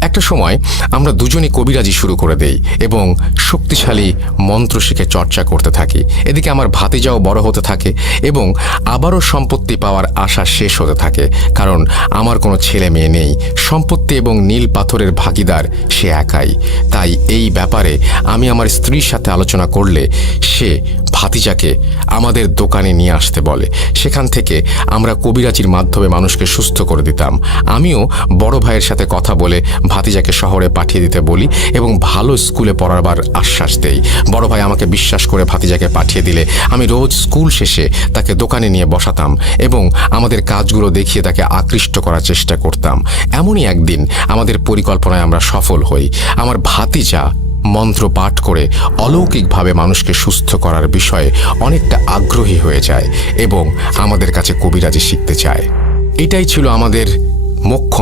একটা সময় আমরা দুজনই কবিরাজি শুরু করে দেই এবং শক্তিশালী মন্ত্র শিখে চর্চা করতে থাকি। এদিকে আমার ভাতিজাও বড় হতে থাকে এবং আবারও সম্পত্তি পাওয়ার আশা শেষ হতে থাকে, কারণ আমার কোনো ছেলে মেয়ে নেই। সম্পত্তি এবং নীল পাথরের ভাগিদার সে একাই। তাই এই ব্যাপারে আমি আমার স্ত্রীর সাথে আলোচনা করলে সে ভাতিজাকে আমাদের দোকানে নিয়ে আসতে বলে। সেখান থেকে আমরা কবিরাজির মাধ্যমে মানুষকে সুস্থ করে দিতাম। আমিও বড় ভাইয়ের সাথে কথা বলে ভাতিজাকে শহরে পাঠিয়ে দিতে বলি এবং ভালো স্কুলে পড়াবার আশ্বাস দেই। বড় ভাই আমাকে বিশ্বাস করে ভাতিজাকে পাঠিয়ে দিলে আমি রোজ স্কুল শেষে তাকে দোকানে নিয়ে বসাতাম এবং আমাদের কাজগুলো দেখিয়ে তাকে আকৃষ্ট করার চেষ্টা করতাম। এমনই একদিন আমাদের পরিকল্পনায় আমরা সফল হই। আমার ভাতিজা মন্ত্র পাঠ করে অলৌকিকভাবে মানুষকে সুস্থ করার বিষয়ে অনেকটা আগ্রহী হয়ে যায় এবং আমাদের কাছে কবিরাজি শিখতে চায়। এটাই ছিল আমাদের মোক্ষম